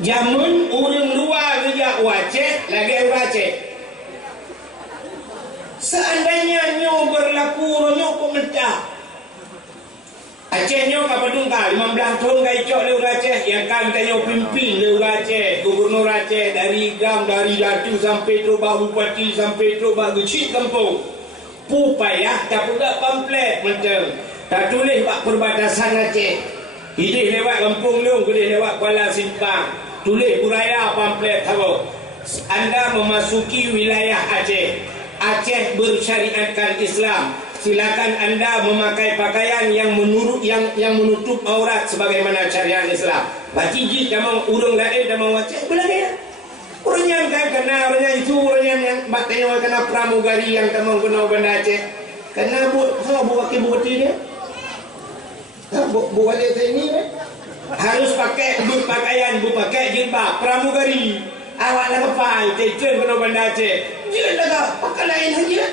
Jamun urang luar kerja wajib lagi wajib. Seandainya nyo berlaku nyo kok mentah. Aceh nyo kapadung ka 15 tahun kai cok le Aceh yang kan kayo pimpin le Aceh, gubernur Aceh dari Gam, dari Datu sampai Trubah Bupati sampai Trubah Gecik kampung. Pupayah tak pula pamflet macam tak tulis bak perbatasan Aceh. Hidih lewat Kampung Long, hidih lewat Kuala Simpang. Tulis buraya pamflet tahu. Anda memasuki wilayah Aceh. Aceh bersyariatkan Islam. Silakan anda memakai pakaian yang menurut yang menutup aurat sebagaimana syariat Islam. Baciji kamu urang lain kamu Aceh belanja. Orang yang kan kena orang itu orang yang batanya kena pramugari yang kamu kena benda Aceh. Kena buat keboti dia. Buat dia ini harus pakai berpakaian jilbab pramugari. Awak nak pakai teacher kena benda Aceh. Jangan dah pakai lain lagi lah.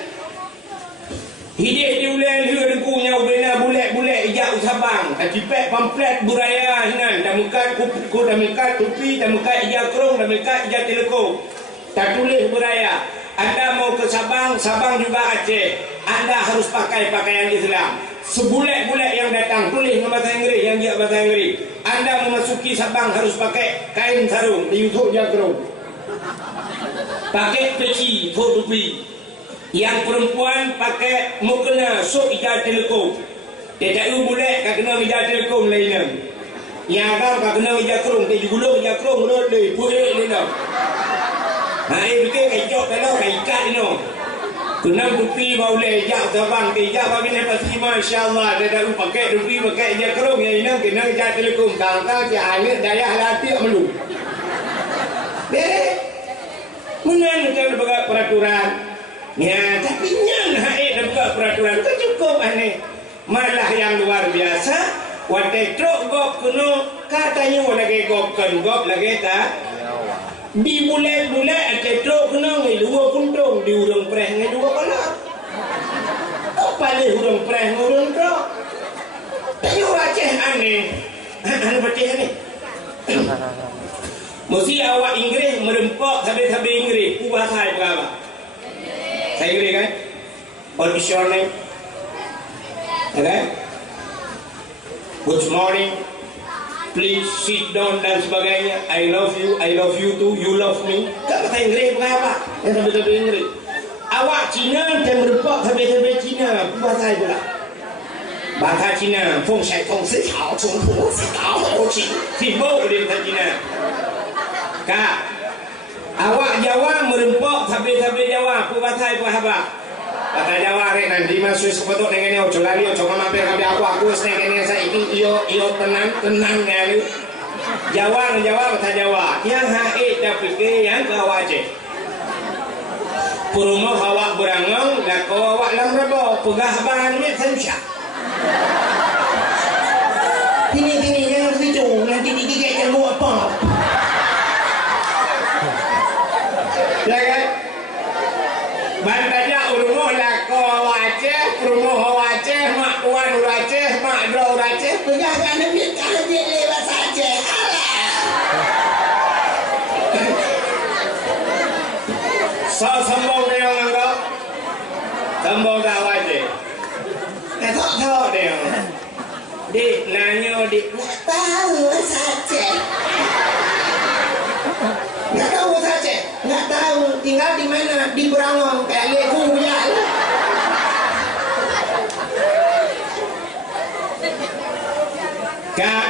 Hidup di ulang dia dengkunya ubena bulat-bulat ijak Sabang. Cipek pamflet buraya hinan. Dah mukat kuku, dah mukat tupi, dah mukat ijak kerong, dah mukat ijak telekom. Tak tulis buraya. Anda mau ke Sabang, Sabang juga Aceh. Anda harus pakai pakaian Islam. Sebulat-bulat yang datang tulis dengan bahasa Inggeris, yang dia bahasa Inggeris. Anda memasuki Sabang harus pakai kain sarung, diutuk ijak kerong. Pakai peci, tupi. Yang perempuan pakai mukena sok ijaz telekom. Dia tak tahu bulat kau kena ijaz telekom lainnya. Yang agam kau kena ijaz kerong, dia gulung ijaz kerong mulut dia, puik dia dah. Fikir kai cok kalau kai ikat ni no. Kena tupi mau le ijaz Sabang, ijaz bagi ni pasti masya-Allah dia dah pakai tupi pakai ijaz kerong yang ini kena ijaz telekom. Kang-kang dia angin daya hati melu. Mana kita buat peraturan? Ya, tapi nyan haid dah buat peraturan tu cukup aneh. Malah yang luar biasa, watai truk gop kuno katanya lagi gop lagi tak. Di bulat-bulat ada truk kuno ngai dua kuntung di urang preh ngai dua kolak. Apa le urang preh urang truk? Tanya Aceh aneh. Anu Aceh aneh. Mesti awak Inggeris merempok habis-habis Inggeris. Bahasa apa? Saya Inggeris kan? What is your name? Okay? Good morning. Please sit down dan sebagainya. I love you too, you love me. Tak bahasa Inggeris apa? Yang habis-habis Inggeris. Awak Cina dan merempok habis-habis Cina. Bahasa pula. Bahasa Cina. Feng Shai Tong Si Chao Chung Hu Si Dao Ho Qi. Sibuk dia bahasa Cina. Kak, awak Jawa merempok habis-habis Jawa. Apa bahasa apa? Bahasa Jawa rek nanti masuk sepotong dengan ni ojo lali ojo mampir kami aku seneng saya ini iyo tenang ni. Jawa bahasa Jawa. Yang haid dah fikir yang kau Aceh. Perumah awak berangong dah kau awak lam rebo pegah bahan ni sensya. Ini yang hijau nanti digigit janggut apa? Ya kan? Bantaja urumoh lah kau Aceh, urumoh Aceh, mak tuan Aceh, mak dua Aceh, pegangan lebih kaji lewat Aceh. So sambung dia orang sambung dah Aceh. Tak dia. Dik nanya dik tahu saja. Nggak tahu saja, nggak tahu tinggal di mana, di Berangong kayak leku ya. Kak,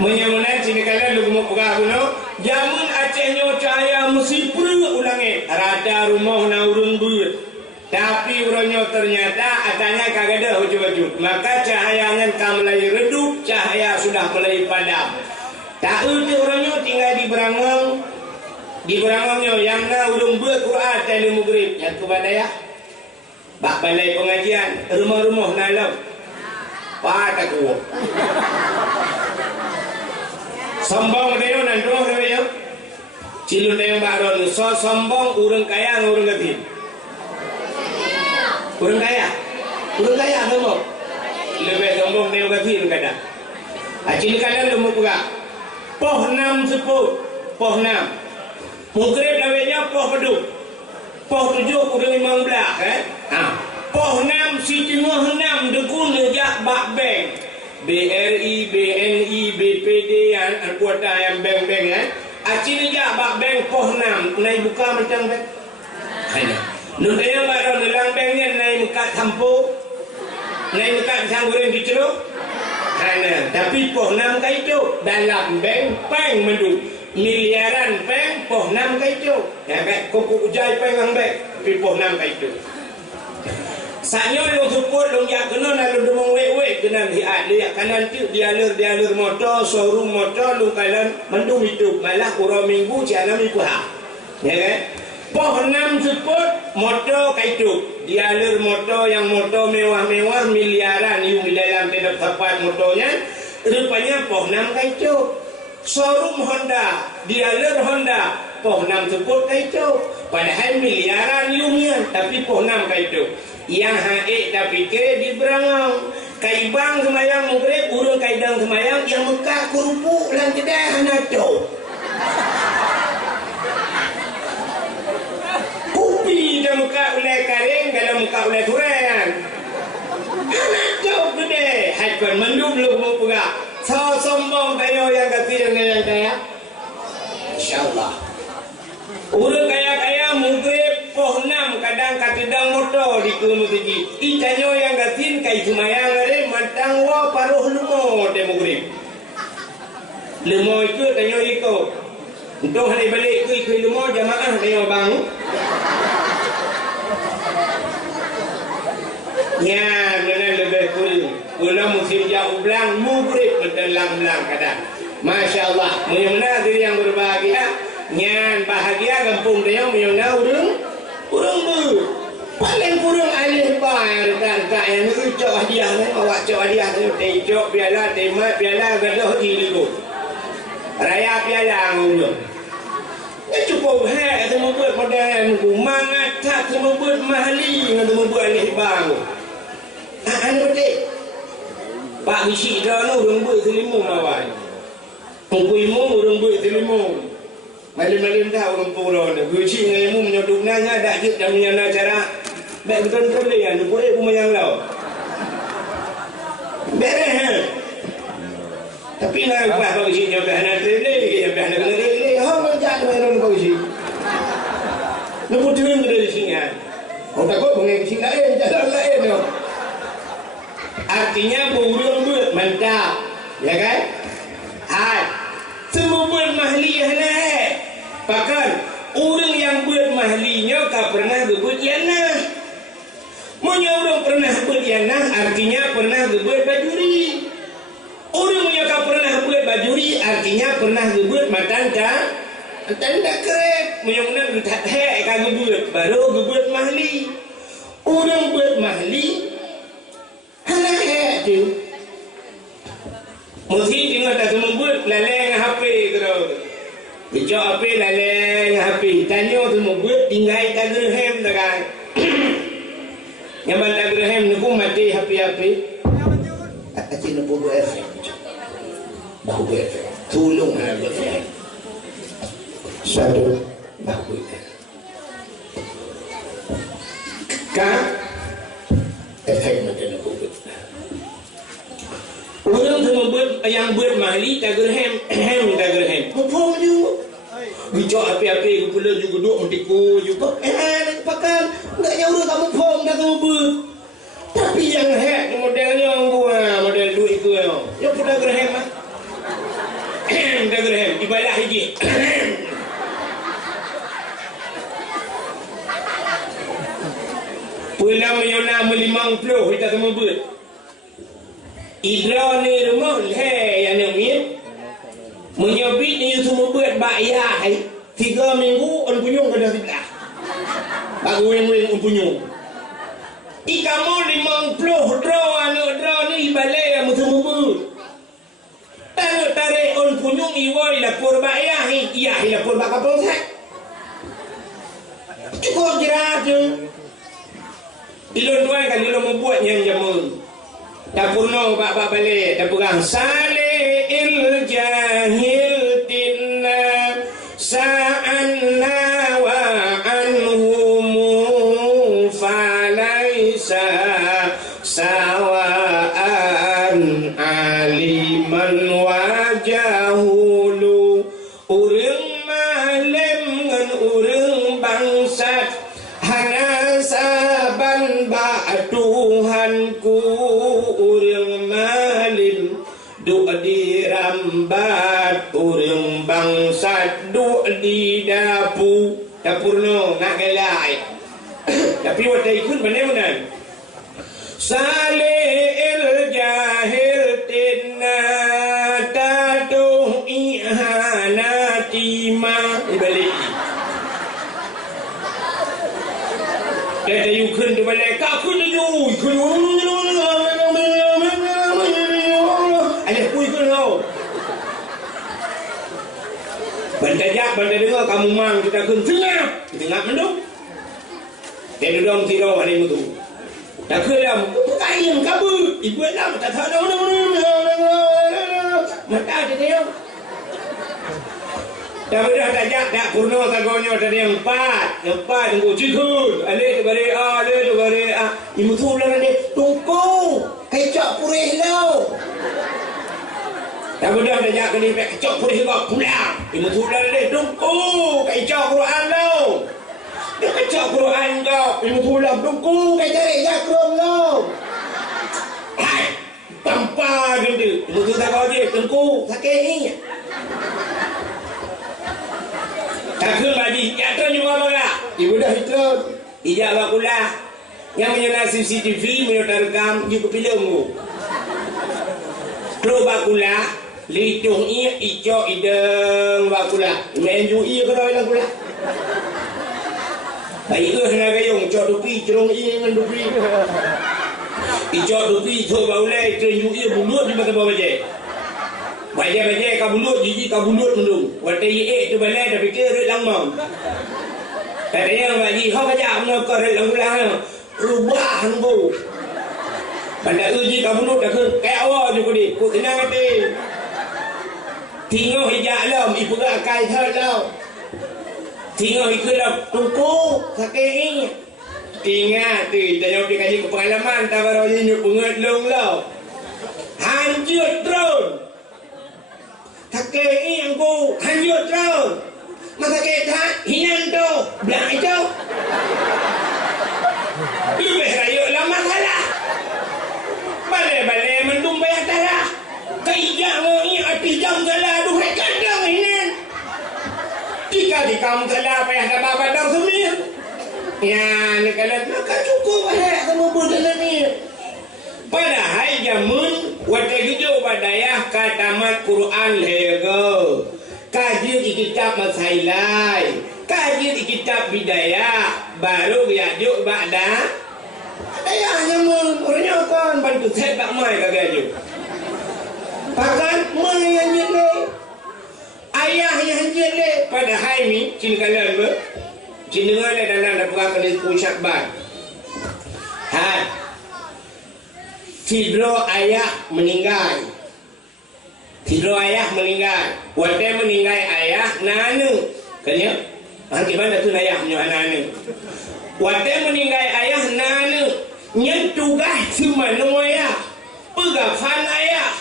menyamunan sini kalian lu mau pegang dulu. Jamun Acehnya cahaya mesti perlu ulangi. Rada rumah na urun buat. Tapi urangnya ternyata atanya kagak ada wujud-wujud. Maka cahayanya mulai redup, cahaya sudah mulai padam. Tahu tu urangnya tinggal di Berangong. Di Berangongnya yang na urung buat Quran tadi maghrib yang kepada ya. Bak balai pengajian rumah-rumah nalam. Pada ku. Sombong dia nan doh dia. Cilun yang baron so sombong urang kaya urang gatin. Urang kaya sombong. Lebih sombong dia gatin kada. Acil kalian lu mau pegang. Poh 6 seput. poh 6. Maghrib lawetnya poh peduk. Poh 7 udah 15 Poh 6 si tengah 6 dekuna jak bak bank. BRI, BNI, BPD yang kuota yang bank-bank acini jak bak bank poh 6 naik buka macam bank. Hanya. Nun yang baru dalam banknya naik muka tampo. Naik muka pisang goreng diceruk. Hanya. Tapi poh 6 itu dalam bank menduk. Miliaran peng poh 6 kaitu ya kan kuku ujai peng ang bek pi poh 6 kaitu sanyo lu support lu ya kena lalu demong we kena hiat dia kanan tu dia lur motor showroom motor lu kalan mendung itu malah kurang minggu jana minggu ya kan poh 6 support motor kaitu dia lur motor yang motor mewah-mewah miliaran yung di dalam tidak tepat motornya rupanya poh 6 kaitu showroom Honda, dealer Honda, poh 6 sebut kaitu. Padahal miliaran yumian, tapi poh 6 kaitu. Yang haik tak fikir di Berangau. Kai bang semayang maghrib, urung kaidang semayang, yang Mekah kerupuk lang kedai hanato. Kopi dah Mekah ulai karing, kalau Mekah ulai turan. Hanato kedai, haikon menduk lu mau pegak. So sombong kayo yang kati dengan yang kaya. InsyaAllah. Urang kaya-kaya maghrib poh 6 kadang katidang motor di kumutiji. Itanyo yang katin kay sumayang are mantang wa paruh lumo de maghrib. Lumo itu tanyo iko. Untuk hari balik ke lumo jamaah tanyo bang. Ya, benar lebih kurang. Kalau musim jauh belang, maghrib belang-belang kadang. Masya Allah, mudah-mudahan diri yang berbahagia, nyan bahagia kampung dia, mudah-mudahan urang ber. Paling kurang alih bayar tak yang itu cok hadiah ni, awak cok hadiah tu, cok piala, temat piala, gadah diriku. Raya piala ngurung. Ya cukup hak semua buat modern, mangat tak semua buat mahali, dengan semua buat alih bang. Anu betul. Pak bisi dah no urang buat selimung awak. Tunggu imung urang buat selimung. Malam-malam dah urang pulau ni. Bisi dengan imung menyoduk nanya dak jut dan menyana cara. Baik betul-betul dia ni boleh pumayang lau. Beres. Tapi nak apa pak bisi nyampe anak trele, nyampe anak trele. Ha menjak merong pak bisi. Lu putih dari sini. Oh takut pengen sini lain, jalan lain no. Artinya burung buat mantap, ya kan? Hai, semua buat mahli hana. Bahkan orang yang buat mahlinya tak pernah buat yana. Punya orang pernah buat yana, artinya pernah buat bajuri. Orang yang tak pernah buat bajuri, artinya pernah buat matanda. Matanda kerep, punya tak hek kagak buat, baru buat mahli. Orang buat mahli. Halah tu. Mesti tengok tak semua laleng HP terus. Bijak HP laleng HP. Tanya semua buat tinggal tak gerhem tak kan. Yang tak gerhem ni pun mati HP. Acik nak buat FM. Bahu buat FM. Tolong nak buat FM. Satu. Bahu buat FM. Kan? Efek macam nak buat. Orang semua buat yang buat mahli tak gerhem, tak gerhem. Apa juga? Bijak api-api pula juga duk mentiku juga. Pakai nak yang orang kamu pom dah kamu buat. Tapi yang hack modelnya orang buat model duit itu yang pun tak gerhem ah. Tak gerhem ibadah haji. Pulang menyona melimang puluh kita semua buat. Idra ni rumah leh yang ni. Menyabit ni semua buat bayar 3 minggu on punyung kena sebelah. Baru wing-wing on punyung. Ikamu 50 draw ni balai yang semua buat. Tarik on punyung iwai lapor bayar iya lapor bakal polsek. Cukup jerat je. Ilon tuan kan ilon membuat yang jamun. Tak purno bak balik, tak pegang salih il jahil tinna sa'anna wa anhumu falaysa sawa'an aliman wa jahulu. Urang malam ngan urang bangsat hana saban ba Tuhanku. Urang malim duk di rambat, urang bangsat duk di dapur no nak gelai. Tapi wadai kun benar-benar salil jahil tinna tatuh ihanati ma ibalik. Dia yu kun tu balik kak kun yu kun ayah kui kun lo. Bantajak bantai dengar kamu mang kita kun tengah mendung. Dia duduk tidur hari itu. Dah kelam, kain kabut. Ibu lam tak tahu mata dia. Dah dah tajak dah kurno tagonyo tadi yang empat tunggu cikun. Ale tu bare ibu tu bilang dia tunggu kecak purih lau. Dah dah tajak kini kecak purih kau pulang. Ibu tu bilang dia tunggu kecak Quran lau. Dia kecak Quran kau, ibu tulang tunggu kau cari jakrom kau. Hai, tanpa gitu. Ibu tu tak kau je, tunggu sakit ni. Tak lagi, ya tu juga bangga. Ibu dah itu, ijak bakulah. Yang menyala CCTV, menyala rekam, juga filmmu. Klo bakulah, litung ia, ijak ideng bakulah. Menju ia kerana ilang kulah. Baik nak gayung cok dupi cerong ia dengan dupi. Icok dupi tu baulai cerong ia bulut di mata bawah je. Baje ka bulut gigi ka bulut mendung. Watai tu balai dah fikir red langmang. Tak yang bagi kau baca mana kau red langlang. Rubah nunggu. Pada uji ka bulut dah kayak awak juga ni. Ku tenang hati. Tinggal hijak lam ibu gak kai thar lau. Tinggal ikut dah tunggu sakit ni. Ingat tu, jangan pergi kaji ke pengalaman tak baru nyuk pengat long lau. Hancur drone. Sakit ni yang ku hancur drone. Masa kita hinan tu, belang itu. Lebih rayuk lama salah. Balik-balik mendung bayar salah. Kaijak ni hati jam salah, duhai kandang hinan. Jika di kamu salah payah dah babat dah semir. Ya, ni kalau maka cukup lah kamu budak ni. Padahal jamun wadah hijau badayah katamat Quran lego. Kaji di kitab Masailai, kaji di kitab Bidayah, baru yajuk ba'da. Ayah jamun orangnya kan bantu saya tak mai kagak ajuk. Pakan mai yang ni. Ayah yang jelek pada hari ni cin kalian ber cin dengar dalam dapur kali ucap ban. Ha. Tidro ayah meninggal. Waktu meninggal ayah nanu. Kanya hang mana tu ayah punya nanu. Waktu meninggal ayah nanu. Yang tugas cuma ayah. Pegafan ayah.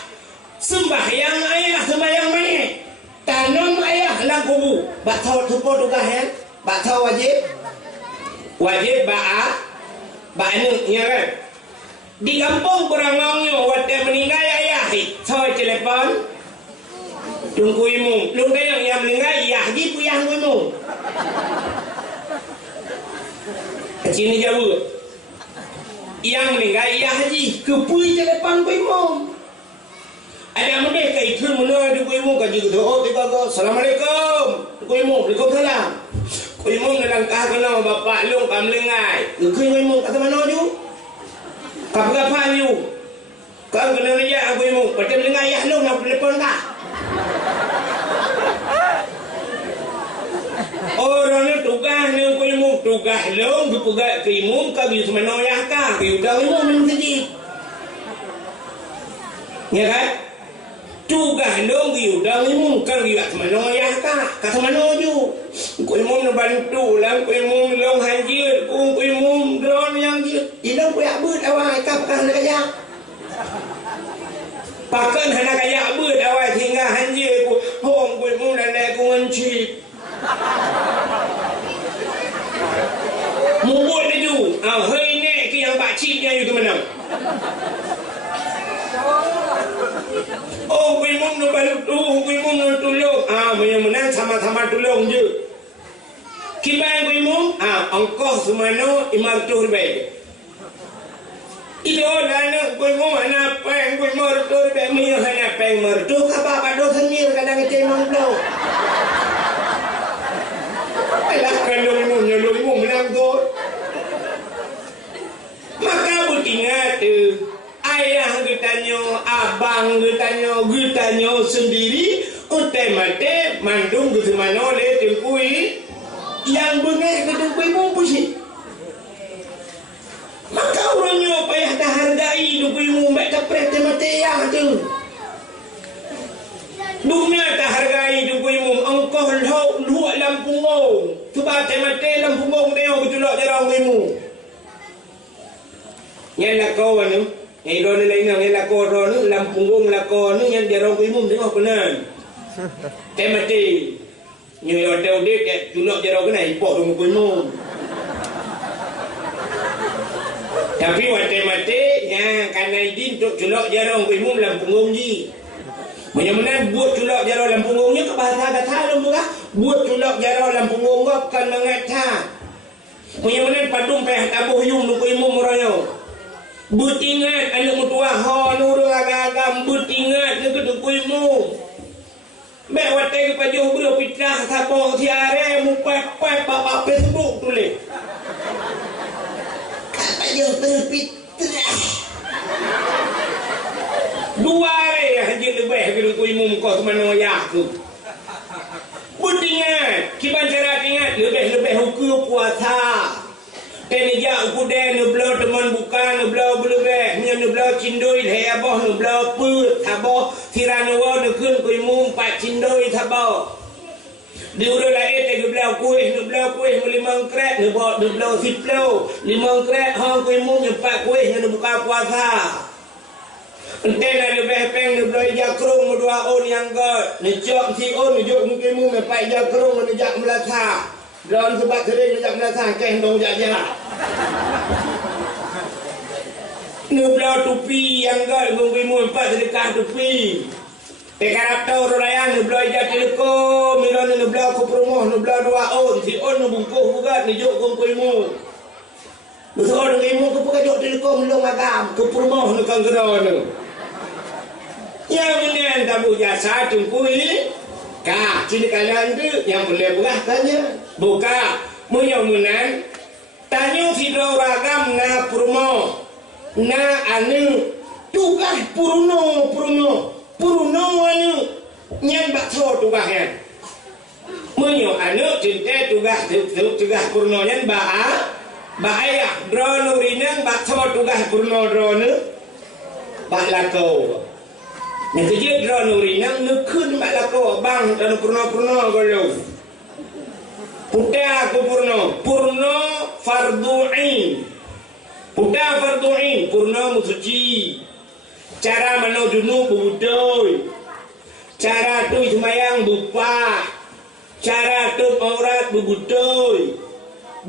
Sembahyang ayah, sembahyang mayat. Tanam ayah lang kubu. Bak tahu tupo tugas ya. Bak tahu wajib anu ya kan. Di kampung kurang ngongyo waktu meninggal ayah. Saya telepon. Tunggu imu. Lu yang meninggal ayah di puyang imu. Kecil ni jauh. Yang meninggal ayah haji kepui telepon ku imu. Ada mudah kai kun mana di kuimu kaji tu. Oh tiba ko. Assalamualaikum. Kuimu, waalaikumsalam. Kuimu dalam kah kena bapak lu kam lengai. Kuimu kata mana ju? Kap apa ju? Kam kena dia kuimu. Patut lengai ya lu nak telefon kah? Orang ni tugas ni kuimu tugas lu dipugat kuimu kau biu semano ya kah? Biu dah kuimu menjadi. Ya kan? Tugas dong diu dah imu kan dia mana ya kah kata mana ju mum nak bantu lah kui mum long hanjir kui mum drone yang je ilang kui abut awak kapkan nak kaya pakan hana kaya abut awak hingga hanjir ku hong kui mum dan naik ku ngancip mubut laju hei nek ke yang pakciknya you ke mana oh kui mum nak bantu kui mum nak tolong menang sama-sama tolong je kiban kui mum angkoh semano imartuh baik itu dana kui mum ana peng kui martuh baik mi hana peng martuh kapa pado senir kadang cemang blo alah kalau mum nyolong mum menang tu maka butingat ayah getanyo abang getanyo sendiri utemate mandung gitu manole tengkui yang benar ke tengkui mumpusi maka orangnya payah dah hargai tengkui mumbak tapret temate yang tu dunia tak hargai tengkui mum engkau luak lampungong sebab temate lampungong tengok betulak jarang tengmu yang lakau ni yang idon lain yang lakau ni lampungong lakau ni yang jarang tengmu tengok benar temati như ở đâu đấy chú lọ cho đâu cái này bỏ đồng cuối môn tapi waktu mati ya karena idin chú lọ cho đâu cuối môn làm punggung gì benar-benar buat chú lọ cho đâu làm punggungnya ke bahasa kata lu bukan buat chú lọ cho đâu làm punggung akan mengata benar-benar padung peh tabuh yung lu cuối môn royo butingat anak mutua ho nurung agam butingat lu ke cuối môn mẹ hoạt tay cái bao nhiêu pita thà bò thì are mu pep bapa Facebook tulis bao nhiêu pita dua are hanya lebih kalau kau imum kau mana ya tu budinya kiban cara ingat lebih hukum puasa tenija aku deh nublo teman bukan nublo belubeh nya nublo cindoi le aboh nublo put aboh tiranowo nekun kui mum pat cindoi thabo diuru lae te nublo kuih melimang krek nublo siplo limang krek hong kui mum nyepat kuih nya buka puasa entena lebih peng nublo jakrung dua on yang god nejok si on nejok kui mum mepat jakrung nejak melasa dalam sebab sering nejak melasa keh dong jaja nublau tupi yang gak ngumpimu 4 sedekah tupi tekarap tau raya nublau ijat telekom milon nublau ke perumoh nublau 2 on si on nubungkuh bukat nijuk ngumpimu besok on ngumpimu ke pekajok telekom long agam ke perumoh nukang geron yang menyan tabu jasa tungkui kah sini kalian tu yang boleh berahkannya buka menyamunan tanyo sidro ragam na purmo na anu tugas purno anu nyan bakso tugasnya menyo anu cinta tugas purno nyan bahaya drone rinang bakso tugas purno drone bak lako yang kerja drone rinang nekun bak lako bang drone purno kalau Putra aku purno fardu'in putra fardu'in purno musuci cara mano junub budoi cara tu semayang bupa cara tu aurat bubudoi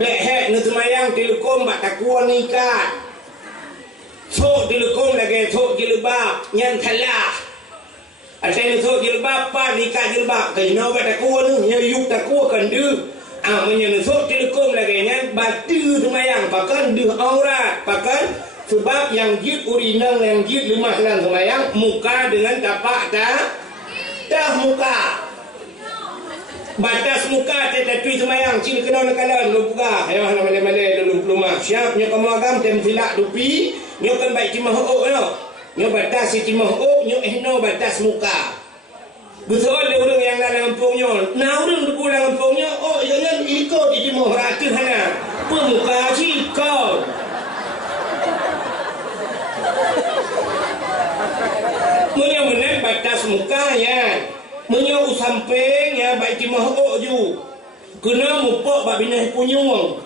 behek nu semayang telekom bak takua nikah sok telekom lagi sok jilbab nyan kalah ada yang sok jilbab pa nikah jilbab kaya bak takua nu nyayuk takua kan du menyensok telekom lagi nya batu semayang pakan di aurat pakan sebab yang jid urinang yang jid lemah dan semayang muka dengan tapak dah muka batas muka tetapi semayang cina kena nakalan lu buka ayo hana male-male dulu pluma siapnya kamu agam tem silak dupi nyo kan baik cimah ok nyo batas si cimah ok nyo ehno batas muka betul ada orang yang dalam kampungnya nah orang tu dalam kampungnya oh jangan ikut di timur rata hana pemuka cikau menyamenan batas mukanya menyau samping ya baik timur ju Kena mupok bak binah punyung.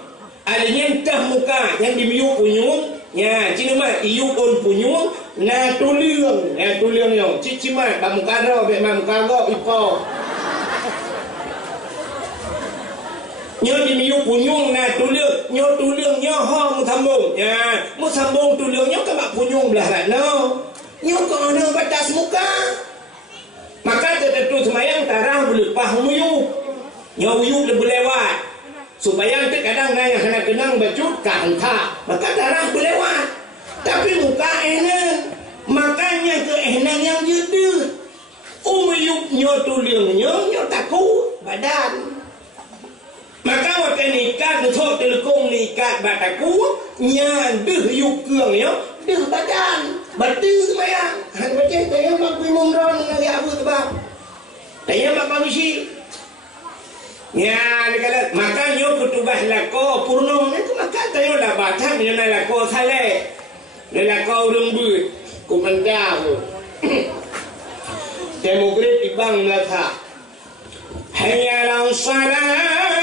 Alihnya entah muka yang dimiuk punyung. Ya, cina mah iuk on punyung. Na tuliang. Ya, tuliang yo. Cici mah bak muka ro, bak muka go ipo. Nyo dimiuk punyung na tuliang. Nyo tuliang nyo ho mu sambung. Ya, mu sambung tuliang nyo ke bak punyung belah rat no. Nyo ko ada batas muka. Maka tertentu semayang tarah berlepah muyuk. Nyo uyuk boleh lewat. Supaya nanti kadang yang kena kenang bacut ke hantar. Maka darah berlewat. Tapi muka enak. Makanya ke enak yang jeda. Umuyuk nyo tuliang nyo takut badan. Maka waktu nikah untuk telekong nikah bataku. Nya deh yuk keung nyo. Deh badan. Batu semayang. Han baca saya mak bimong ron ngari abu tebak. Saya mak pamisi. Ya, kalau makanya kutubah lako purno itu maka tayo lah batang yang lako sale. Lako rembut ku mendau. Demokrat ibang lata. Hayya lang salat.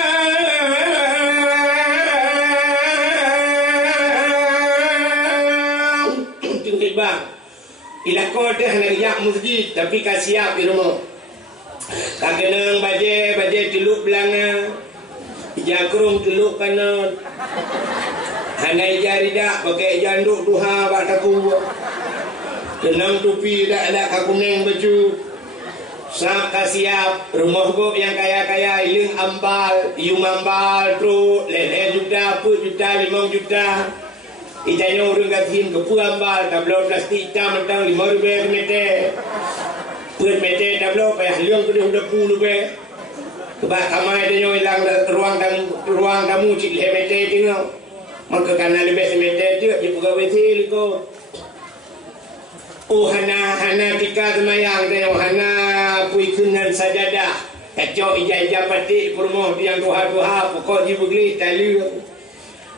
Bang, ilako teh nak masjid tapi kasiap di rumah. Kagenang baje teluk belanga, jakrung teluk kanan. Hanai jari dak pakai janduk duha bak taku. Kenang tupi dak kakuneng baju. Sak kasiap rumah gua yang kaya-kaya iling ambal, iung ambal tu lele juta, put juta, 5 juta. Itanya orang katin ke puambal tablo plastik hitam mentang 5 rupiah ke meter. Put meter tablo payah liang tu dia udah 10 rupiah. Kebak kamai dia hilang ruang tamu cik leh meter tengok. Maka karena lebih semeter tu dia buka WC liko. Oh hana tika semayang dia hana pui kenan sajadah. Kacau ija patik rumah yang tuha pokok ji begli tali.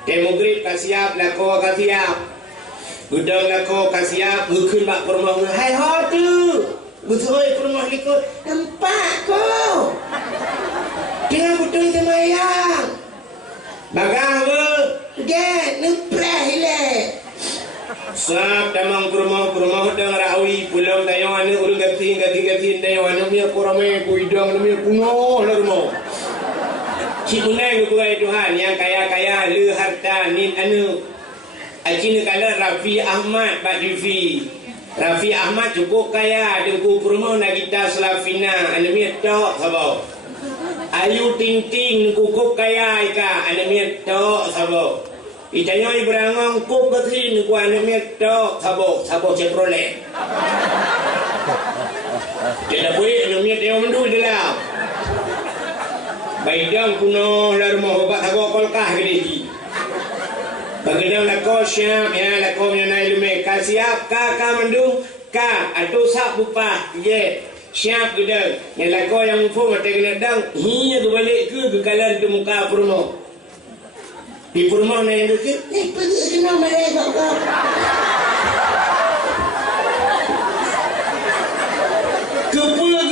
Demokrat kasiap lako kasiap. Gudang lako kasiap ngukun bak rumah. Hai ho tu. Betul rumah liko tempat ko. Tengah betul semayang. Bagang we. Dia nemplah ile. Sab tamang kurma dang rawi pulau tayo ane urang gatin tayo ane mi kurame kuidang mi kuno la rumah. Si unai kepada Tuhan yang kaya-kaya le harta nin anu. Acina kala Rafi Ahmad Pak Divi. Rafi Ahmad cukup kaya dengku kurma nak kita Selafina anu mi tok sabo. Ayu Ting Ting kukup kaya ika anu mi tok sabo. Itanya Ibrahim kup ketin ku anu mi tok sabo ceprole. Dia boleh anu mi teo mendu dalam. Baidang kuno la rumah bapak tago kolkah gede. Bagedang lako siap ya lako menai lume ka siap ka mendung ka atu sak bupa ye siap gedang ya lako yang fu mate kena dang hinya tu balik ke kalan tu muka purno. Di purno na yang ke ni pergi kena mare kau. Kepula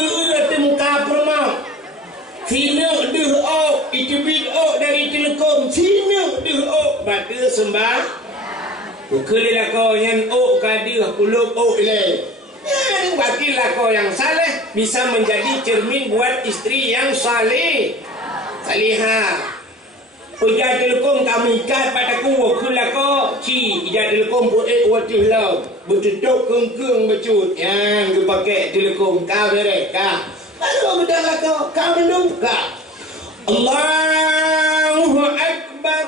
ke muka purno. Sina deh ok, itibid ok dari telekom. Sina deh ok, batu sembah. Kukelilah kau yang ok kadir puluk ok le. Yang bakilah kau yang saleh bisa menjadi cermin buat istri yang saleh. Salihah. Ujah telekom kami ikat padaku wakulah kau. Ci, ijah telekom buat wajah lau. Bertutup kengkeng becut. Yang pakai telekom kau mereka. Lalu berdalam kau mendung kau. Allahu Akbar.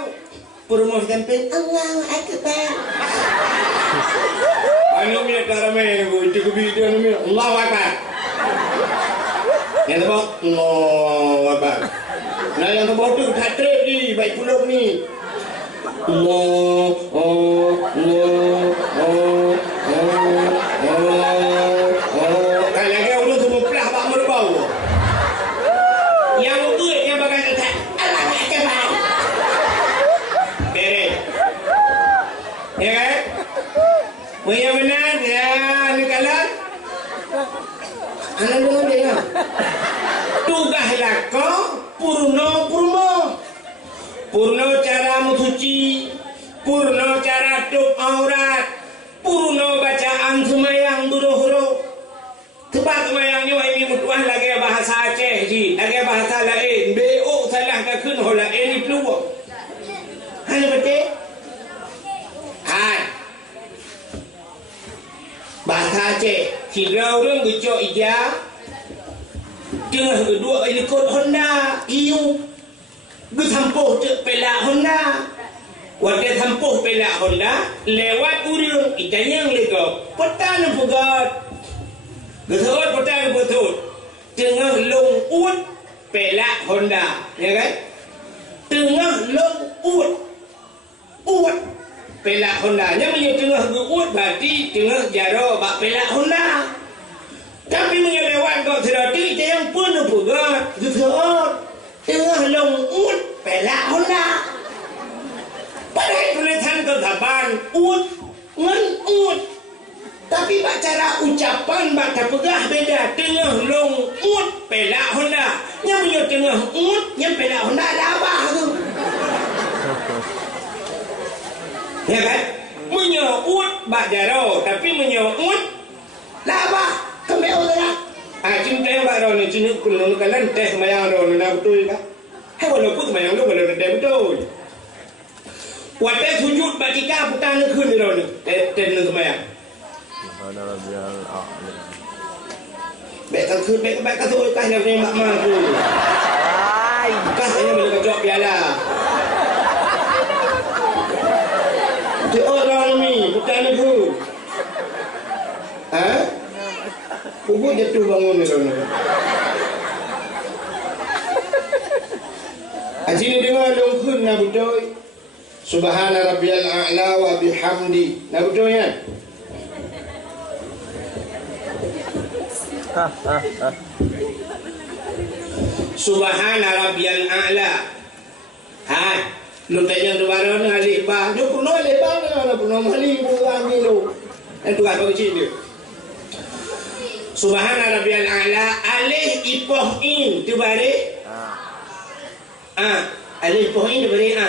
Perumah sampai Allahu Akbar. Anu punya karamai bu, itu kebidu anu punya Allahu Akbar. Yang tebak Allahu Akbar. Nah yang tebak tu tak trip ni, baik puluk ni. Yang benar ya, ni kalah. Anak dengan dia. Tugaslah kau purno Purno cara mencuci, purno cara tutup aurat, purno bacaan semayang duruh-duruh. Sebab semayang ni ini mutuah lagi bahasa Aceh ji, lagi bahasa lain. BO salah ke kun ho lain ni keluar. Hanya betul? Hai. Bahasa Aceh, kira orang gejok ija. Tengah kedua ini kod Honda, iu. Bersampuh cek pelak Honda. Wadah sampuh pelak Honda, lewat urung, itanyang legok. Petan pegat. Getut petan getut. Tengah long ut pelak Honda, ya kan? Tengah long ut pelak Honda. Nya punya tengah ut berarti tengah jaro bak pelak Honda. Tapi menyelewat kau terati yang pun pegat. Getut tengah long ut pelak Honda. Padahal tulisan ketaban ut ngan ut. Tapi bak cara ucapan bak terpegah beda. Tengah long ut pelak Honda. Yang punya tengah ut yang pelak Honda labah tu. Ya kan? Punya ut bak jaro tapi punya ut labah. Kembali orang. Cinta yang bak rona cini kuno kalan teh semayang rona betul kan? Hai walaupun semayang lu walaupun teh betul. Wadah sujud batika putar kun rona teh semayang. Baik kun baik kasut kah yang mak mak tu. Kah hanya boleh kacau piala. Dia orang ni putar kun. Ha? Kubu jatuh bangun ni rona. Sini dengar longkun nak betul. Subhana rabbiyal a'la wa bihamdi. Nak betul kan? Subhana rabbiyal a'la. Hai, lu tanya tu baru ni alif ba. Lu kuno alif ba ni, kuno mali bukan ni lu. Itu kan kecil dia. Subhana rabbiyal a'la, alif ipoh in tu balik. Alif ipoh in tu balik.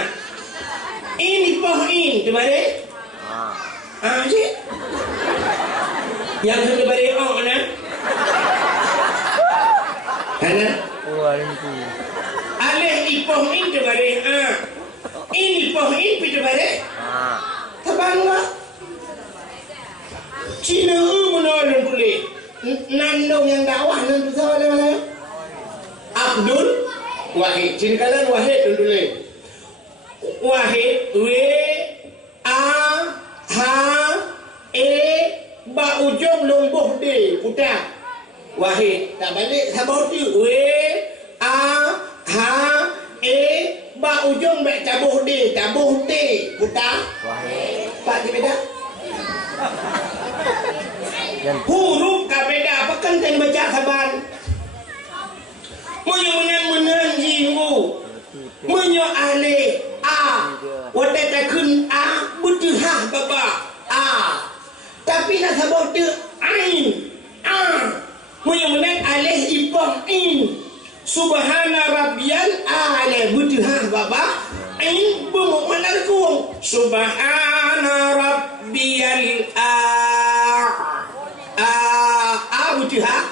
In ipoh in tu balik. Cik. Yang tu balik mana? Mana? Alif ipoh in tu balik. In ipoh in tu balik. Tabang lah. Cina menolong tulis. Nandung yang dakwah nanti sama mana? Abdul Wahid. Cina kalian Wahid dulu. Wahid W A H E ba ujung lomboh D putar. Wahid tak balik sabar tu W A H E ba ujung baik tabuh D tabuh T putar. Wahid. Pak dia beda. Huruf tak beda apa kan saya baca saban. Menang jiwu. Menyo ale a. Wadah takun a butuh ha baba a. Tapi nak sabar tu ain a. Menang ale ipong in. Subhana rabbiyal a'la butuh ha baba ain bumuk malarku. Subhana rabbiyal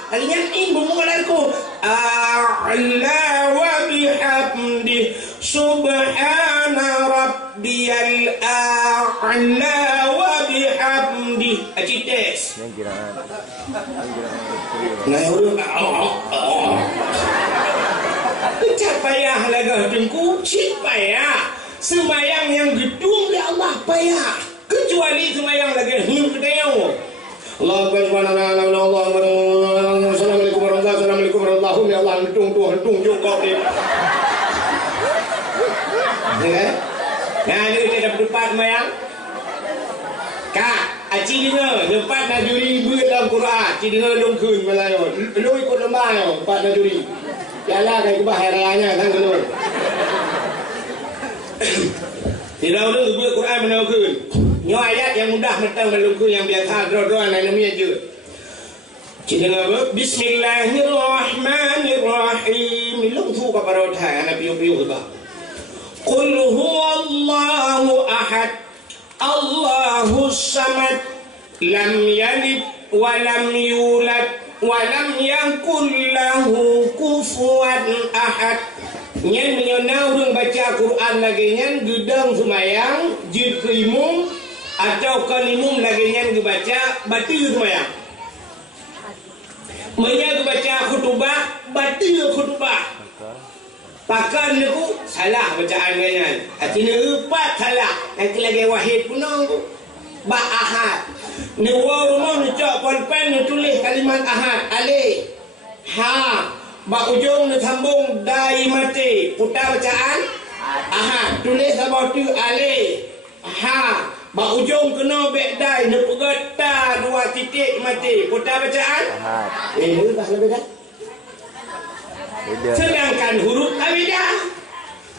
Kalian in bumularku a'la wa bihamdi subhana rabbiyal a'la wa bihamdi acites nah urang kecap payah laga dengku cip payah sembayang yang gedung ya Allah payah kecuali sembayang lagi hingga Allah subhanahu wa ta'ala Assalamualaikum warahmatullahi ya Allah tung juga ni. Ya. Nah, ni kita dapat depan mayang. Kak, aci dengar depan najuri buat dalam Quran. Aci dengar longkun melayu. Lu ikut lembah yo, depan najuri. Yalah kai kubah rayanya kan dulu. Tidak ada buat Quran menakun. Nyo ayat yang mudah mentang melungkun yang biasa dro-dro nak nami aja. Cik dengar apa? Bismillahirrahmanirrahim. Lung tu ka parot hai ana piu-piu ba. Qul huwallahu ahad, Allahus samad, lam yalid wa lam yulad wa lam yakul lahu kufuwan ahad. Nyen menyonau dong baca Quran lagi nyen gedang semayang jid ke imum atau kan imum lagi nyen baca batil semayang. Menyang baca khutbah batil khutbah. Pakan niku salah bacaan nyen. Artinya empat salah. Nanti lagi wahid punong ba ahad. Ni wa rumah ni cak pulpen ni tulis kalimat ahad alif ha. Ba ujung ni sambung dai mati. Putar bacaan ahad. Tulis sama tu alif ha. Ba ujung kena bek dai ni pegata dua titik mati. Putar bacaan ahad. Ini dah lebih dah. Sedangkan huruf abidah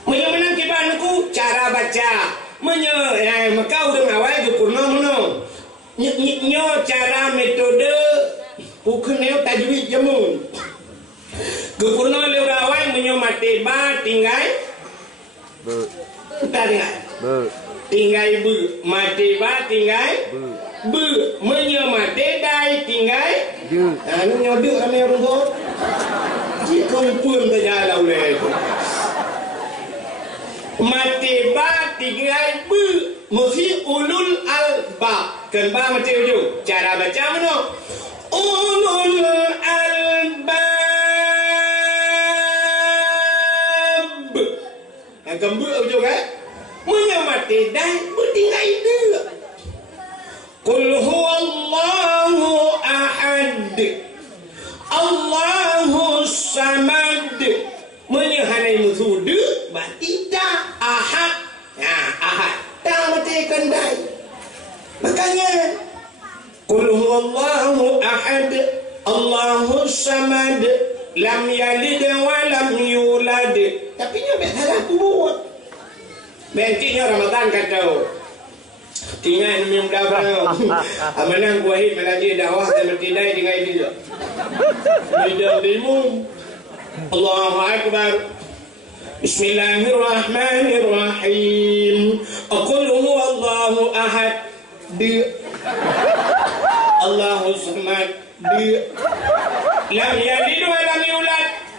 menang kibanku cara baca makau dengan awal ke purna menang nyo cara metode bukan neo tajwid jamun ke purna lewat awal menyo mati ba tinggal be tinggal be mati ba tinggal be menyo mati dai tinggal anu nyoduk kami orang kau pun tak jalan oleh mati ba tinggal be mesti ulul albab kan ba mati ujung cara baca mana ulul albab yang kembali ujung punya mati dan bertinggal dia qul huwallahu ahad Allahus samad menyehanai musuh tidak ahad. Nah, ahad tak mati kendai. Makanya qul huwallahu ahad Allahus samad lam yalid wa lam yulad. Tapi nya bet salah buat. Bentinya Ramadan kata. Tinggal minum darah. Amanang kuahid melajari dakwah dan bertindai dengan dia. Bidang dimu. Allahu Akbar. Bismillahirrahmanirrahim. Qul huwallahu ahad. Allahus samad. Lam yalid wa lam yulad.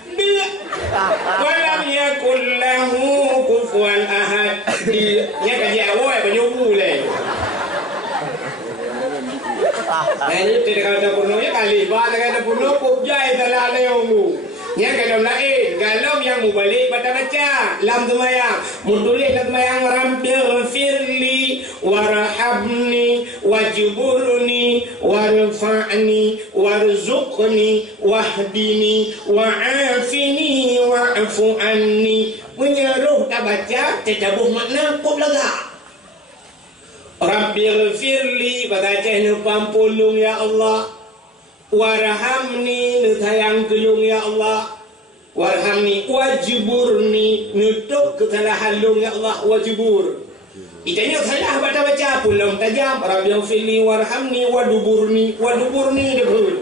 Wa lam yakul lahu kufuwan ahad. Nya kaji awal penyubu leh. Ini tidak ada punuh ya kali bah tidak ada punuh kubjai telah leomu. Yang kalau lain galam yang mubalik pada baca lam semayang mutulis semayang Rabbil firli warhamni wajburni warfa'ni warzuqni wahdini wa'afini wa'fu anni. Menyeruh tak baca tercabuh makna kub lega. Rabbil firli baca nu pampulung ya Allah, warhamni nu sayang kelung ya Allah, warhamni wajburni nutup kesalahan lung ya Allah wajbur. Itanya salah baca pulang tajam Rabbil firli warhamni waduburni debur.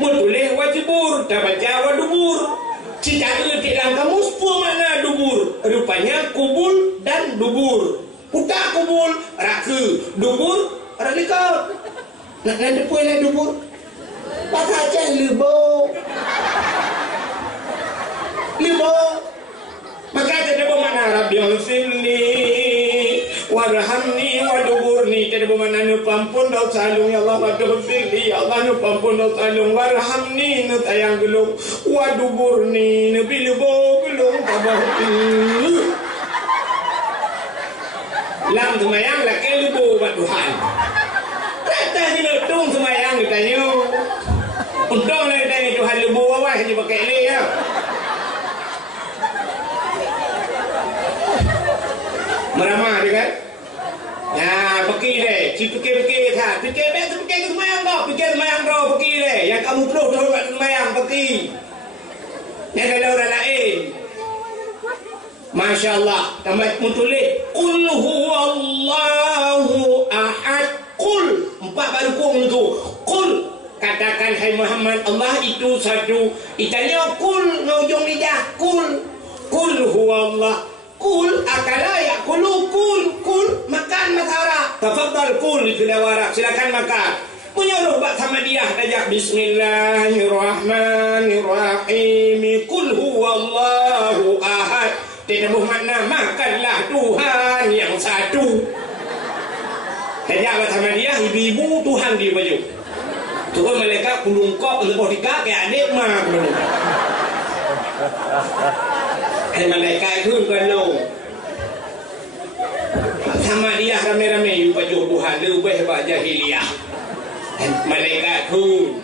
Mutuleh wajbur tak baca wadubur. Cita dalam kamus pun mana dubur, rupanya kubul dan dubur. Putak kubul, raku, dubur, ralikau. Nak depois lah dubur. Pakai aja libo. Maka ada mana Rabbil firli warhamni waduburni. Ada mana nu pampun dosa lung ya Allah Rabbil firli ya Allah nu pampun dosa lung warhamni nu tayang gelung waduburni nu bilibo gelung tabahti. Lam semayang laki lubu buat Tuhan. Kata ni letung semayang ditanya. Untung lah ditanya Tuhan lubu bawah saja pakai ni ya. Meramah dia kan? Ya, pergi deh. Si pergi tak. Pergi ke semayang kau. Pergi semayang kau pergi deh. Yang kamu perlu buat semayang pergi. Yang kalau orang lain. Masya Allah. Tambah mutulis. Qul huwallahu ahad. Qul. 4 baru kung itu. Qul. Katakan hai Muhammad, Allah itu satu. Itanya qul. Ngujung lidah. Qul. Qul huwallah. Kul akala yakulu kul makan matara. Tafadhal kul kena warak, silakan makan. Menyuruh bak Ahmadiyah ajak bismillahirrahmanirrahim. Kul huwallahu ahad. Tidak bermakna makanlah Tuhan yang satu. Ajak bak Ahmadiyah ibu-ibu Tuhan di baju. Tuhan mereka kulungkok lebih dikak kayak adik mah. Hai malaikat itu kan lo sama dia rame-rame you baju Tuhan lebih hebat jahiliyah. Malaikat itu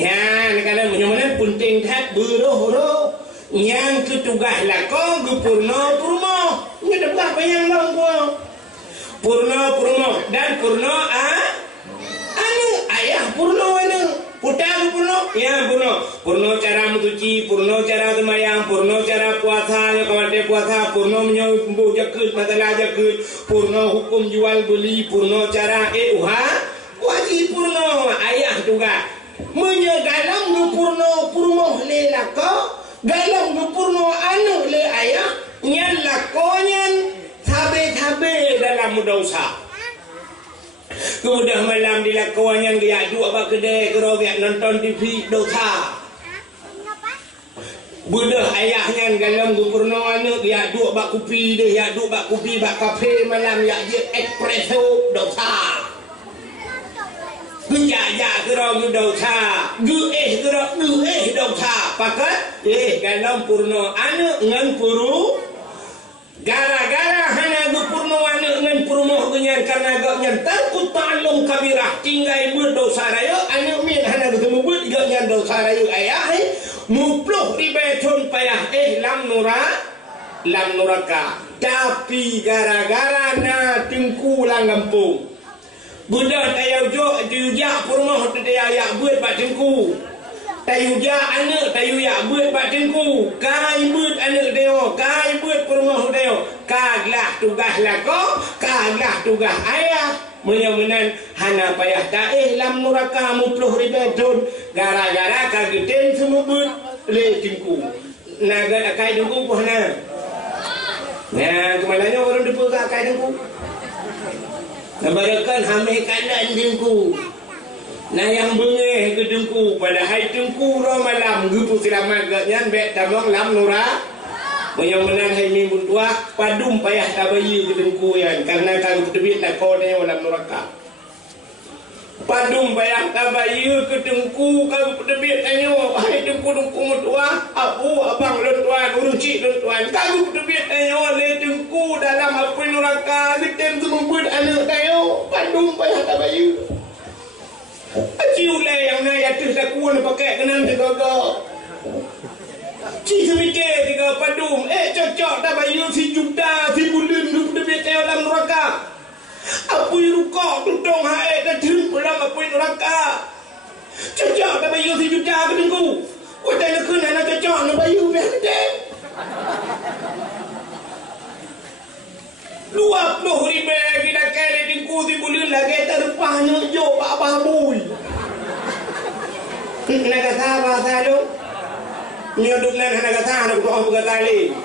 ya kadang mana punting tak beroh yang ketugas lakon gupurno purmo ni dah berapa yang long purno dan purno anu ayah purno anu Putar purno, ya purno cara mencuci, purno cara semayang, purno cara puasa, kalau ada puasa, purno menyambut jakut, masalah jakut, purno hukum jual beli, purno cara wajib purno, ayah juga. Menyegalang purno le lako, galang purno anu le ayah, nyan lakonyan, tabe dalam dosa. Kemudian malam dilakukan yang dia duduk apa kedai kerogak nonton TV dosa. Budak ayahnya galam gubernur anak dia duduk bak kopi dia duduk bak kopi bak kafe malam ya je espresso dosa. Penjajah kerog dosa. Kerog dosa. Pakat galam purno anak ngan puru. Gara-gara hanya gupurno anak dengan purmoh dengan karena agaknya takut ta'alum kabirah tinggai berdosa rayu anak min hanya ketemu buat agaknya dosa rayu ayah mupluh ribetun payah lam nuraka tapi gara-gara na tingku lang gampung budak tayau jok tayujak purmoh tayau buat pak tingku tayujak anak tayuyak buat pak tingku kai buat anak dia kai buat purmoh dia kaglah tugas lako kaglah tugas ayah menyamunan hana payah tak lam nuraka mupluh ribetun gara-gara kageten semua buat le tingku naga kai tingku pun hana nah kemananya orang depan kai tingku nabarakan hamil kanan tingku nah yang bengeh ke tengku pada hari tengku roh malam gupu selamat gaknya bet tamang lam nura menyamanan hai minggu tua padum payah tabayi ke tengku yan karena kalau kedebit nak kau ni lam nuraka padum payah tabayi ke tengku kalau kedebit ayo hai tengku mutua abu abang tuan urucik tuan kalau kedebit ayo le tengku dalam apa nuraka ditem sembuh anak tayo padum payah tabayi cium yang nak atas lakuan pakai kenang tegak. Cium semikir tiga padum. Cocok tak bayu si juta si bulim du debit dalam neraka. Apa rukak tudung haid dah terus dalam apa neraka. Cocok tak bayu si juta ke tengku. Kau tanya kena nak cocok nak bayu biar sedek. 20 ribu kita kali tingku si bulim lagi terpahnya jo apa bui. Nak kata apa sahaja? Nyoduk nan nak kata nak buat apa tali?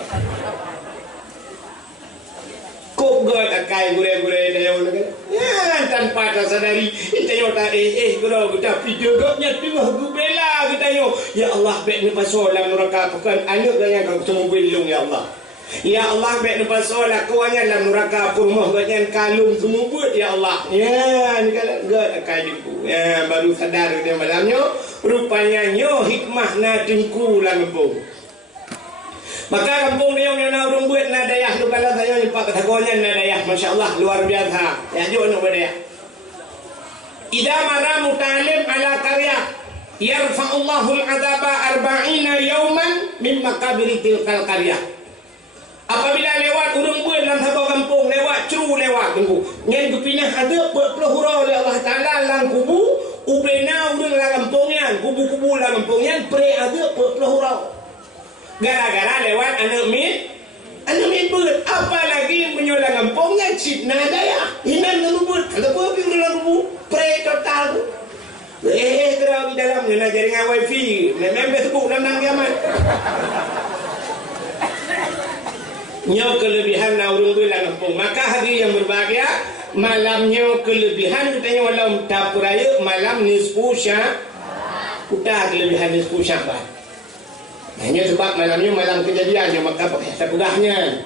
Kok gak takai gure-gure dia orang kan? Ya tanpa tersadari kita yo tak guru kita video gaknya tengah gubela kita yo. Ya Allah baik ni pasal dalam neraka bukan anak yang kau temu belung ya Allah. Ya Allah baik nampak solat kuanya dalam neraka purmoh bagian kalung semua buat ya Allah. Ya ni kalau gak akan jumpa. Ya baru sadar dia malamnya rupanya nyo hikmah na tengku lang kampung. Maka kampung dia yang nak urung buat na dayah tu kalau saya jumpa katagonya na dayah masya-Allah luar biasa. Ya jo nak dayah. Idza mara mutalim ala qarya yarfa'ullahu al-'adaba 40 yawman min maqabir tilkal qaryah. Apabila lewat urung buat dalam satu kampung lewat ceru lewat tunggu nyen kepinah ada pelahura oleh Allah Taala lang kubu ubena urung dalam kampungnya kubu-kubu dalam kampungnya pre ada pelahura gara-gara lewat anak min buat apalagi menyolang kampungnya cip nada ya hinan ngelubut ada apa dalam kubu pre total kerana di dalam nak jaringan wifi memang Facebook dalam kiamat Nyo kelebihan naurung bilang kampung. Maka hari yang berbahagia, malamnya kelebihan katanya walau dapur raya, malam nisfu Sya'ban. Udah kelebihan nisfu Sya'ban. Hanya sebab malamnya malam kejadiannya, maka pakai sabudahnya.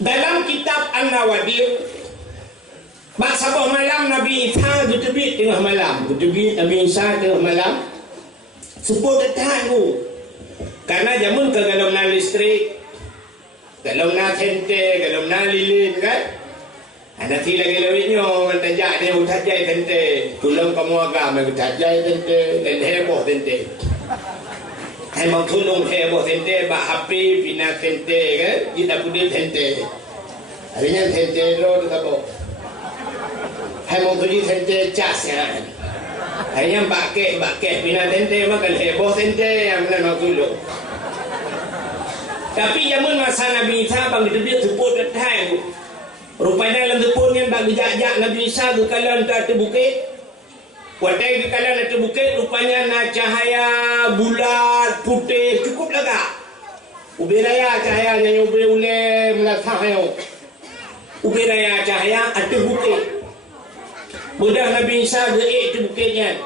Dalam kitab An-Nawadir, bak sabah malam Nabi Isa bertebik tengah malam. Bertebik Nabi Isa tengah malam. Sepuluh detak tu. Karena jamun ke dalam listrik, kalau nak tente, kalau nak lilin kan, nanti lagi lebihnya orang tajak dia utajai tente, tolong kamu agama utajai tente, dan heboh tente. Memang tolong heboh tente, bak HP bina tente kan, kita putih tente. Harinya tente lo tu apa? Memang tujuh tente cas kan. Harinya bak kek bina tente, makan heboh tente yang mana nak tolong. Tapi zaman masa Nabi Isa bang dia tepuk datang. Rupanya dalam tepuknya bang dijak Nabi Isa ke kalan atas bukit. Watai ke kalan atas bukit rupanya na cahaya bulat putih cukup lega. Ubiraya cahaya yang ube ule melatahyo. Ubiraya cahaya atas bukit. Mudah Nabi Isa geik atas bukitnya.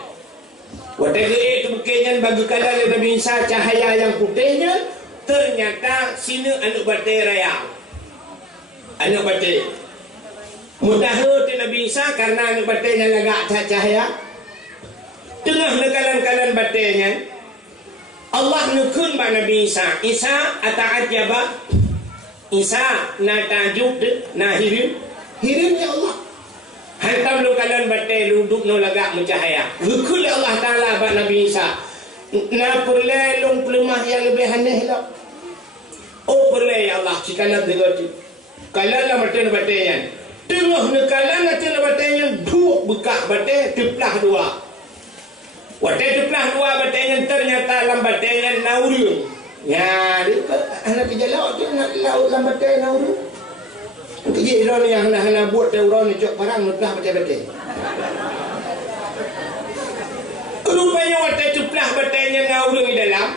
Watai geik atas bukitnya bagi kalan Nabi Isa cahaya yang putihnya. Ternyata sini anak batai raya. Anak batai. Mudah tu Nabi Isa karena anak batainya lagak tak cahaya. Tengah nekalan-kalan batainya, Allah nukun ba Nabi Isa. Isa ata'ajaba. Isa na tajuk na hirim. Hirim ya Allah. Hantam lu kalan batai duduk no lagak mencahaya. Nukun Allah Ta'ala ba Nabi Isa. Na perle long pelemah yang lebih aneh lah. Oh perle ya Allah cikalah deroti. Kalah lah matan bataian. Tengah nekalan matan bataian dua bekak batai teplah dua. Watai teplah dua bataian ternyata lam bataian naurun. Ya, dia anak kerja laut dia nak laut lam batai naurun. Kerja orang yang nak buat orang ni cok parang teplah batai-batai. Rupanya watai teplah batainya naurun di dalam.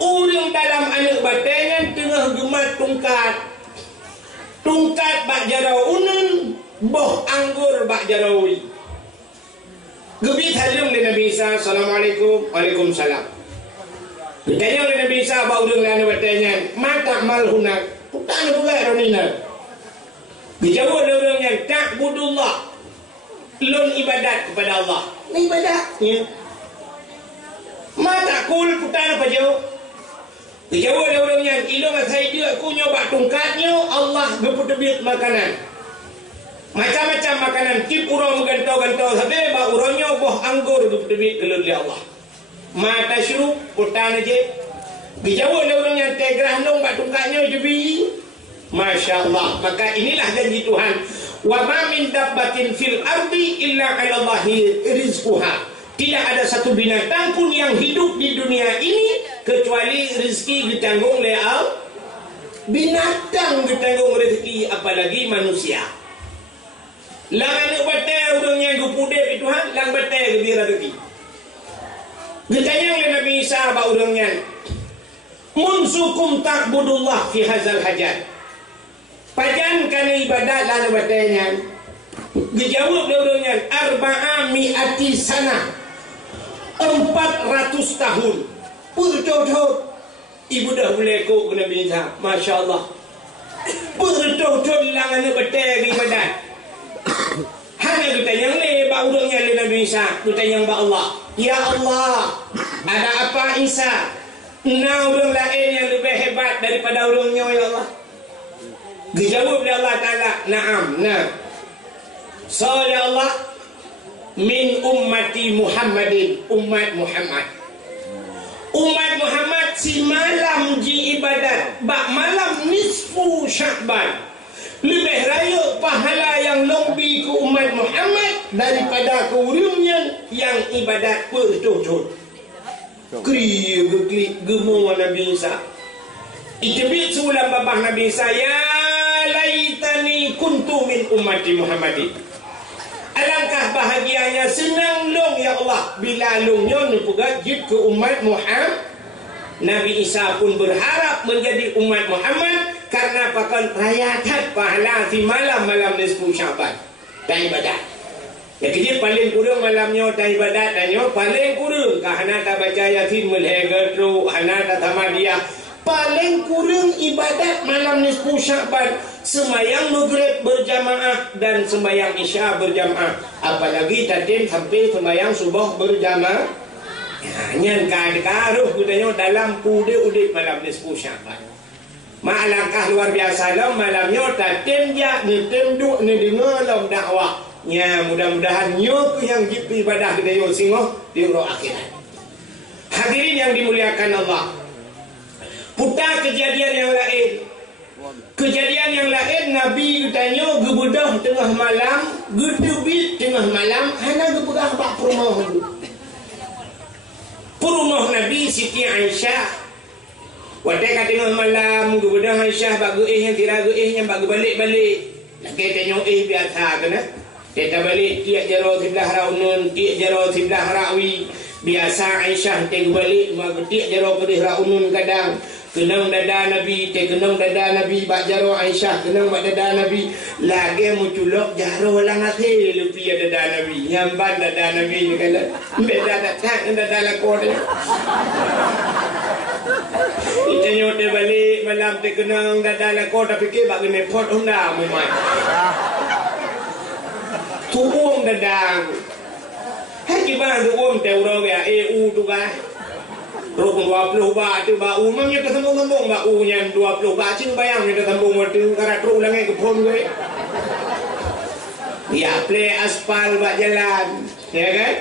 Orang dalam anak batainya tengah gemat tungkat. Tungkat bak jarau unen, boh anggur bak jaraui. Gebit halim di Nabi Isa, Assalamualaikum, Waalaikumsalam. Bertanya oleh Nabi Isa, bak orang anak batainya, mata malhunak, putan pula ronina. Dijawab oleh orang yang tak budullah, lon ibadat kepada Allah. Ini ibadatnya. Mata kul putan apa jauh? Dijawab oleh orang yang ilmu saya dia aku nyoba tungkatnya Allah berputebit makanan. Macam-macam makanan tip urang gantau-gantau sampai ba urangnya buah anggur berputebit kelul dia Allah. Mata syuruk putan aja. Dijawab oleh orang yang tegrah nong ba tungkatnya jebi. Masya-Allah. Maka inilah janji Tuhan. Wa ma min dabbatin fil ardi illa 'ala Allahi rizquha. Tidak ada satu binatang pun yang hidup di dunia ini kecuali rezeki ditanggung oleh Allah. Binatang ditanggung rezeki, apalagi manusia. Lang anak batai orang yang gupudep itu Tuhan, lang batai dia rezeki. Ditanya oleh Nabi Isa ba orangnya, "Munsukum ta'budullah fi hadzal hajat." Pajankan ibadat lalu batainya. Dijawab oleh orangnya, "Arba'a mi'ati sana." 400 tahun berjauh-jauh ibu dah boleh kok kena Nabi Isa. Masya Allah. Berjauh-jauh langan berteri badan. Hanya kita yang ni bak urangnya oleh Nabi Isa. Kita yang bak Allah. Ya Allah, ada apa Isa? Nah orang lain yang lebih hebat daripada urangnya ya Allah. Dijawab oleh Allah Ta'ala, na'am, nah. So ya Allah, min ummati Muhammadin, umat Muhammad. Umat Muhammad si malam ji ibadat, bak malam nisfu Sya'ban. Lebih raya pahala yang lebih ke umat Muhammad daripada ke urumnya yang ibadat berjujur. Kriya geklik gemuk Nabi Isa. Itibit sulam babah Nabi Isa, ya laitani kuntu min ummati Muhammadin. Alangkah bahagianya, senang long ya Allah bila longnya nupugat jid ke umat Muhammad. Nabi Isa pun berharap menjadi umat Muhammad karena pakan rayatan pahala di malam-malam nisfu Syaban dan ibadat. Jadi paling kurang malamnya dan ibadat dan paling kurang kahana tak baca yasin melheger tru hana tak tamadiyah paling kurang ibadat malam nisfu Syaban semayang maghrib berjamaah dan semayang isya berjamaah, apalagi tadi sampai semayang subuh berjamaah. Nyan karuh budaya dalam pude udik malam nisfu Syaban. Malangkah luar biasa lah malamnya tatim ya ni tim duk ni dengar lah dakwah. Ya mudah-mudahan nyok yang jipi ibadah kita yo singoh di roh akhirat. Hadirin yang dimuliakan Allah. Putar kejadian yang lain. Kejadian yang lain Nabi tanya gebedah tengah malam, gedebit tengah malam, hana gepegah bak perumah dulu. Perumah Nabi Siti Aisyah. Wadai kat tengah malam gebedah Aisyah bak yang kira yang bak balik-balik. Lagi tanya biasa kena. Kita balik tiak jaro sebelah raunun, tiak jaro sebelah rawi. Biasa Aisyah tengok balik tiak jaro pedih raunun kadang. Kenang dada Nabi, kenang dada Nabi, bak jaro Aisyah, kenang bak dada Nabi. Lagi muculok jaro lang akhir lupi dada Nabi. Nyamban dada Nabi ni kala. Beda datang dada lakor dia. Kita nyote balik malam kenang dada lakor tapi ke bak kena pot honda memang. Tuung dada. Hai ba tuung teuro ya EU tu kan. Rukun 20 baht tu bau memangnya kesembung-sembung bau nya 20 baht cing bayang nya kesembung waktu karat ru langai ke pom gue. Ya play aspal bak jalan, ya kan?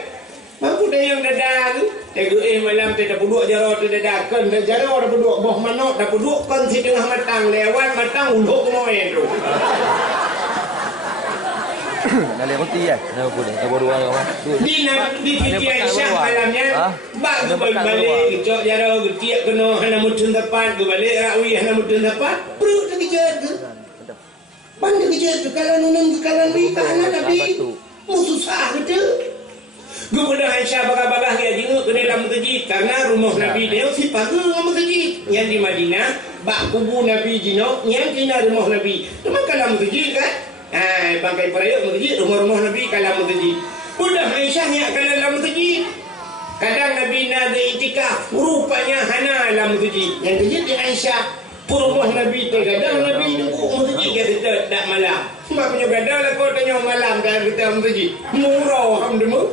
Mampu dah yang dadah tu. Tegu malam tu dah duduk jaro tu dadah kan dah jaro dah duduk boh manok dah duduk kan si tengah matang lewat matang unduk moen tu. Nak lihat roti ya? Nak boleh. Nak baru orang apa? Di Siti Aisyah malamnya bak balik cok jaro getiak kena hana mutun tepat balik rawi hana mutun tepat perut tak kejar tu. Pandai kejar tu kalau nunun kalau ni kana Nabi. Mu susah gitu. Kemudian Aisyah bagah-bagah dia jenguk ke dalam masjid karena rumah Nabi dia si pagar masjid yang di Madinah bak kubu Nabi jino yang kena rumah Nabi. Cuma kalau masjid kan bangkai perayaan masjid, rumah-rumah Nabi kalam masjid. Udah Aisyah yang kalam masjid. Kadang Nabi nak iktikaf, rupanya hana dalam masjid. Yang masjid di Aisyah, rumah Nabi tu kadang Nabi duduk masjid kita tak malam. Sebab punya gadang lah kau tanya malam kan kita masjid. Murah alhamdulillah.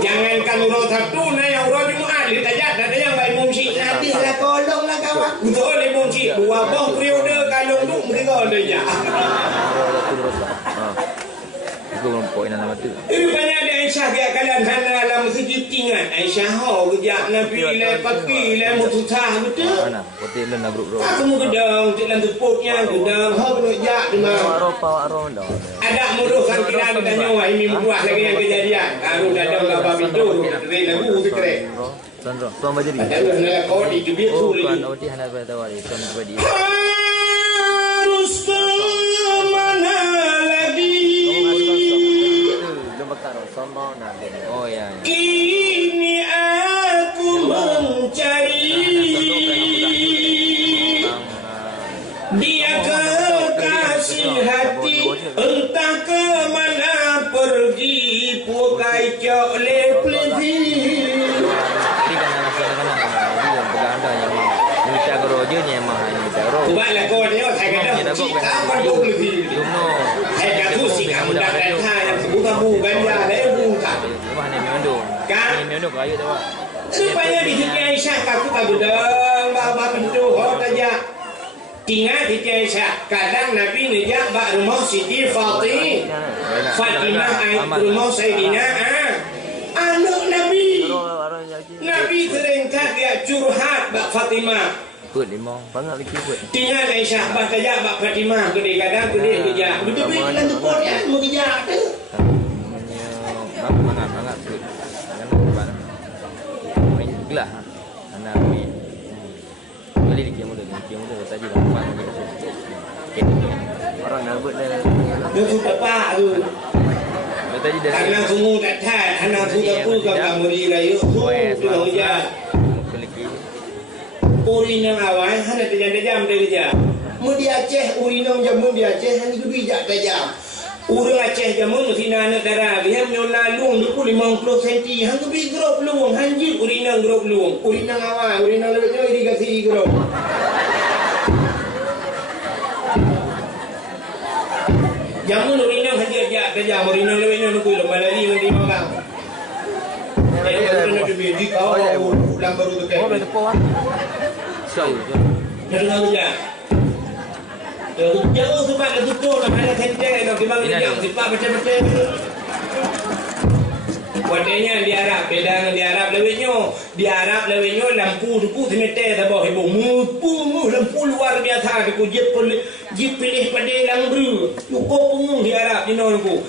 Jangankan urut Sabtu, nah yang urut Jumaat, dia tajak, ada yang baik mungsi. Hadis lah tolong lah kawan. Betul ni mungsi. Dua boh periode kalung tu, mereka ada je. Aku belum poin nama tu. Rupanya ada Aisyah dia kalan hana dalam masjid tingan. Aisyah ho kejap Nabi lai paki lai mutusah betul. Mana? Hotel dan nak grup. Aku mau gedang, cik lan tepuknya gedang. Ho kena jak dengan. Awak dah. Ada muruh kan kira ditanya wah ini buah lagi yang kejadian. Kalau dadang laba pintu, rei lagu sekre. Sandro, tuan baju ni. Ada nak kau di kebir tu lagi. Kan awak hana bertawari, tuan baju. Harus ke mana lagi? Oh ya. Kini aku mencari dia kekasih hati, entah ke mana pergi, pukai cok leplezi. Jadi kan anak saya berganda yang minta gerojo ni emang hanya minta gerojo. Buatlah kau ni, saya kata cik apa leplezi. Saya kata si kamu dah datang yang sebut kamu ganja lebu tak. Rumah ni memandung. Kan? Memandung kayu tu pak. Supaya di sini Aisyah kaku tak gedang, bawa pintu, hot aja. Tinggal di Aisyah. Kadang Nabi nejak bak rumah Siti Fatimah rumah Sayyidina anak Nabi. Nabi sering kat dia curhat bak Fatimah. Put limau, banyak lagi put. Tinggal Aisyah bak tajak bak Fatimah kedai kadang kedai kejak. Betul-betul dalam tukar ya, mau kejak tu. Bangat put. Jangan lupa. Main gelah. Anak main. Beli di kiamu tu tadi dah buat. Orang nak buat dah. Dia tu tepak tu. Tadi dah. Anak semua tak tahan, anak tu tak pun kau kamu di rayu. Tu dia. Urinang awal hana tajam-tajam dia kerja. Mun di Aceh urinang jamun di Aceh hanya kedui jak tajam. Urang Aceh jamun sina anak darah dia menyola luang 50 cm hang kedui grop luang hanji urinang grop luang. Urinang awal urinang lebihnya irigasi grop. Jamun urinang hanji jak tajam urinang lebihnya nukui lemah lagi nanti makan. Dia nak cuba di kau lambar tu kan. Oh, boleh tepuk ah. Sorry. Dia dengar kerja. Jauh sebab dia tutup nak ada senter nak kembang dia sebab macam-macam. Wadanya di Arab, beda di Arab lewetnya. Di Arab lewetnya lampu semeter tak bawah heboh. Mu lampu luar biasa aku jip pilih pada lampu. Cukup pengung di Arab di nonku.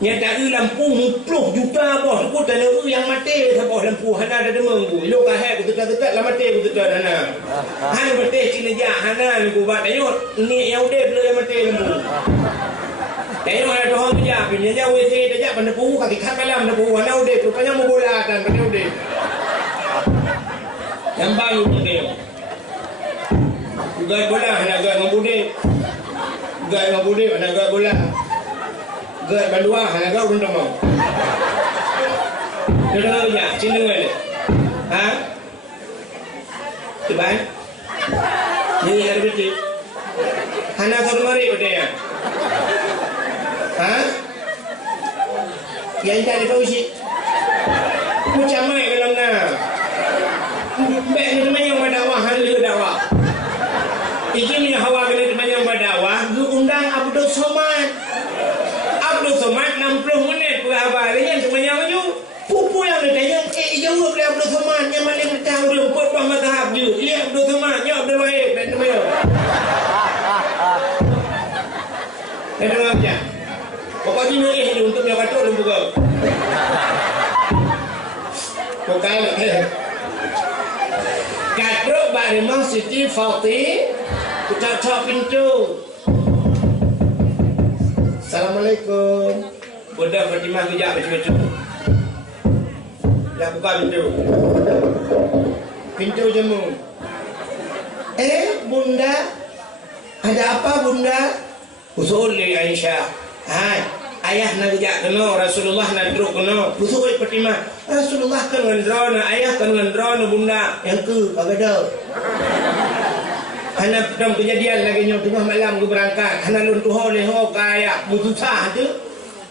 Nyata lampu 10 juta bos aku tanah yang mati tak bawah lampu hana ada demang ku. Lo kahek ku tekat lah mati ku tekat hana. Hana mati Cina jak hana ku buat tengok ni yang udah belum yang mati lampu. Tengok ada orang kerja pinnya WC tajak pada pu kaki kat malam pada pu hana udah rupanya mau bola dan pada udah. Yang baru dia. Gay bola hana gay ngabude. Gay ngabude hana gay bola. Gay bandua hana gay urun demam. Dia dengar kerja Cina dengar dia. Ha? Tebai. Ni ada betul. Hana kau mari betul. Ha? Yang tak ada usi. Macam mana kalau nak? Baik ni teman yang berdakwah, hari dakwah. Iki ni hawa kena teman yang berdakwah, lu undang Abdul Somad. Abdul Somad 60 minit berapa? Dia teman yang maju. Pupu yang dia tanya, jawab dia Abdul Somad yang mana yang tahu dia buat mazhab je. Dia Abdul Somad, ya Abdul Wahid, teman yang. Dia dengar apa? Pokoknya ni untuk yang batuk dan buka. Pokoknya katruk barimang Siti Fatih kucak pintu. Assalamualaikum. Bunda Fatimah kejap macam-macam. Dah buka pintu. Pintu jemu. Bunda. Ada apa bunda? Usul dari Aisyah. Hai, ayah nak kerja kena, Rasulullah nak duduk kena. Pusuk Fatimah, Rasulullah kan ngendrona, ayah kan ngendrona bunda. Yang ke, kagak Hana dalam kejadian lagi nyo tengah malam ke berangkat. Hana luntuh leho ke ayah, mutusah tu.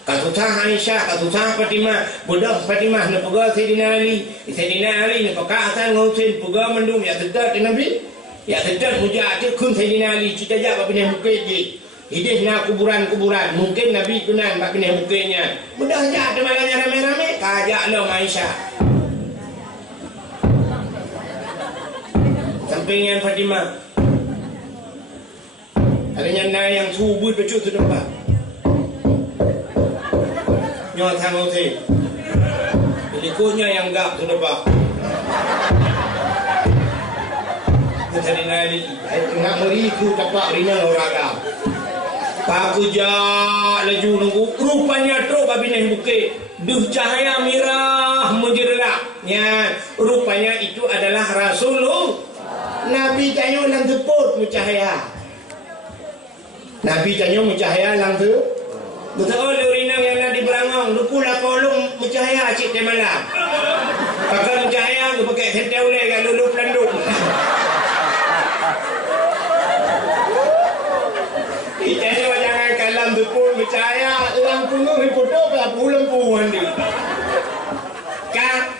Kasusah Aisyah, kasusah Fatimah. Budak Fatimah nak pegang Sayyidina Ali. Sayyidina Ali nak pegang Hasan Husain, pegang mendung ya sedap Nabi. Ya sedap mujak tu kun Sayyidina Ali. Cita jak apa punya mukit je. Hidup nak kuburan-kuburan. Mungkin Nabi kunan bak kena mukanya. Mudah ajak temannya rame-rame. Kajak lo Aisyah. Sampingan Fatimah. Adanya nak yang subuh pecut tu nampak. Nyawa tanggung si. Ikutnya yang gap tu nampak. Tadi nari. Nak meriku tapak rina orang gap. Aku jak laju nunggu. Rupanya truk babi naik bukit. Duh cahaya merah menjerak. Ya, rupanya itu adalah Rasulullah. Nabi tanya lang teput mencahaya. Nabi tanya mencahaya lang tu. Betul urinang yang nak diberangong. Lu pula kolong mencahaya cik teh malam. Pakai mencahaya tu pakai sentel oleh kan lulu pelandung. Itanya jangan kalam teput mencahaya lampu nu hipotok lah lampu mandi. Kan?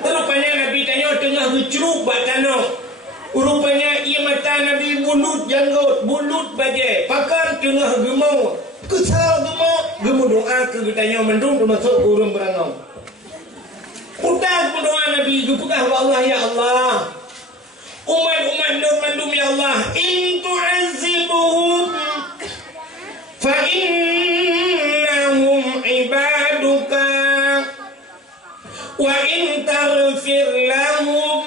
Rupanya Nabi tanya tengah berceruk bak tanah. Rupanya ia mata Nabi bulut janggut, bulut bajai. Pakar tengah gemuk. Kesal gemuk doa ke tanya mendung termasuk urung berangau. Udah berdoa Nabi gepegah wa Allah ya Allah. Umat-umat nur mandum ya Allah, in tu'azibuhum fa innahum ibaduka wa in taghfir lahum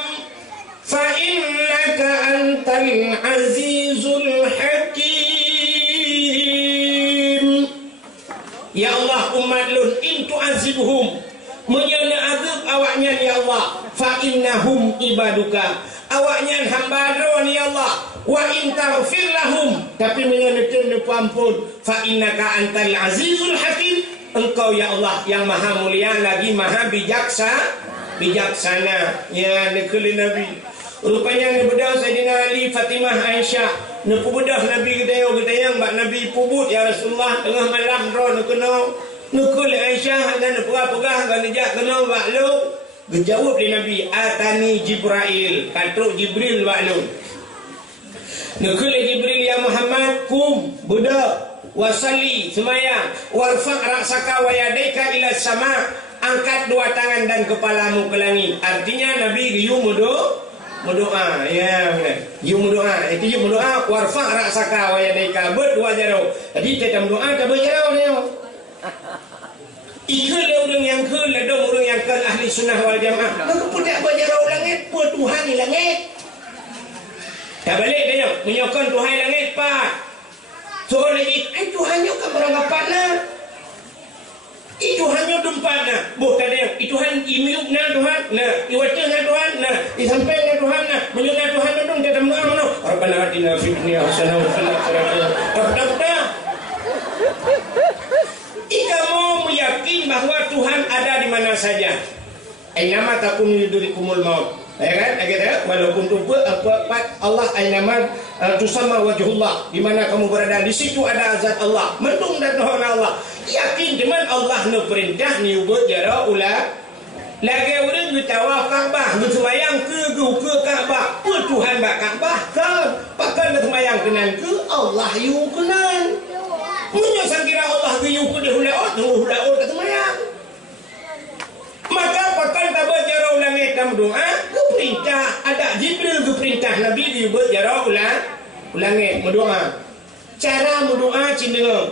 fa innaka antal azizul hakim. Ya Allah, umat lun in tu'azibuhum, menyana azab awaknya ya Allah, fa innahum ibaduka, awak awaknya hamba ni Allah. Wa in taghfir lahum, tapi menyenekan ampun, fa innaka antal azizul hakim, engkau ya Allah yang maha mulia lagi maha bijaksana. Ya nekeli Nabi. Rupanya ni bedah Sayyidina Ali, Fatimah, Aisyah. Nak bedah Nabi gedayang bak Nabi pubut ya Rasulullah tengah malam ro nak kena. Nukul Aisyah dan pegah-pegah kan nejak kena bak lu. Gejawab di Nabi, atani Jibril, katruk Jibril bak lu. Nukul Jibril, ya Muhammad kum bedah wasalli semayang warfa' ra'saka wa yadaika ila sama, angkat dua tangan dan kepalamu ke langit. Artinya Nabi you berdoa, ya benar. You berdoa, itu you berdoa warfa' ra'saka wa yadaika, berdua jauh. Jadi kita berdoa tak berjauh dia. Ika dia orang yang ke, ada orang yang ke ahli sunnah wal jamaah. Maka pudak berjauh langit, pun Tuhan di langit. Tak balik dia menyokong Tuhan langit pak. So lagi, Tuhan kan beranggapan lah. Tuhan dumpat lah. Bukan dia, Tuhan imiuk na Tuhan. Nah, iwata na Tuhan. Nah, isampai na Tuhan. Nah, menyuk na Tuhan na dong. Kita mendoa mana? Rabbana atina fid dunya hasanah wa fil akhirati hasanah. Ika mau meyakin bahawa Tuhan ada di mana saja. Ainama takun yudrikumul maut. Ya kan? Akhirnya walaupun tu Allah ainama tusamma wajhullah, di mana kamu berada di situ ada zat Allah. Mendung dan Tuhan Allah. Yakin dengan Allah nu perintah ni ubud jara ulah. Lagi orang bertawaf Kaabah, bersemayang ke Kaabah. Apa Tuhan bak Kaabah kan? Pakai bersemayang kenan ke Allah you kenan. Menyesal kira Allah ke you ke dia hula-hula ke semayang. Maka pakai tak berjara ulang hitam doa, keperintah ada Jibril keperintah Nabi di berjara ulang berdoa. Cara berdoa cina.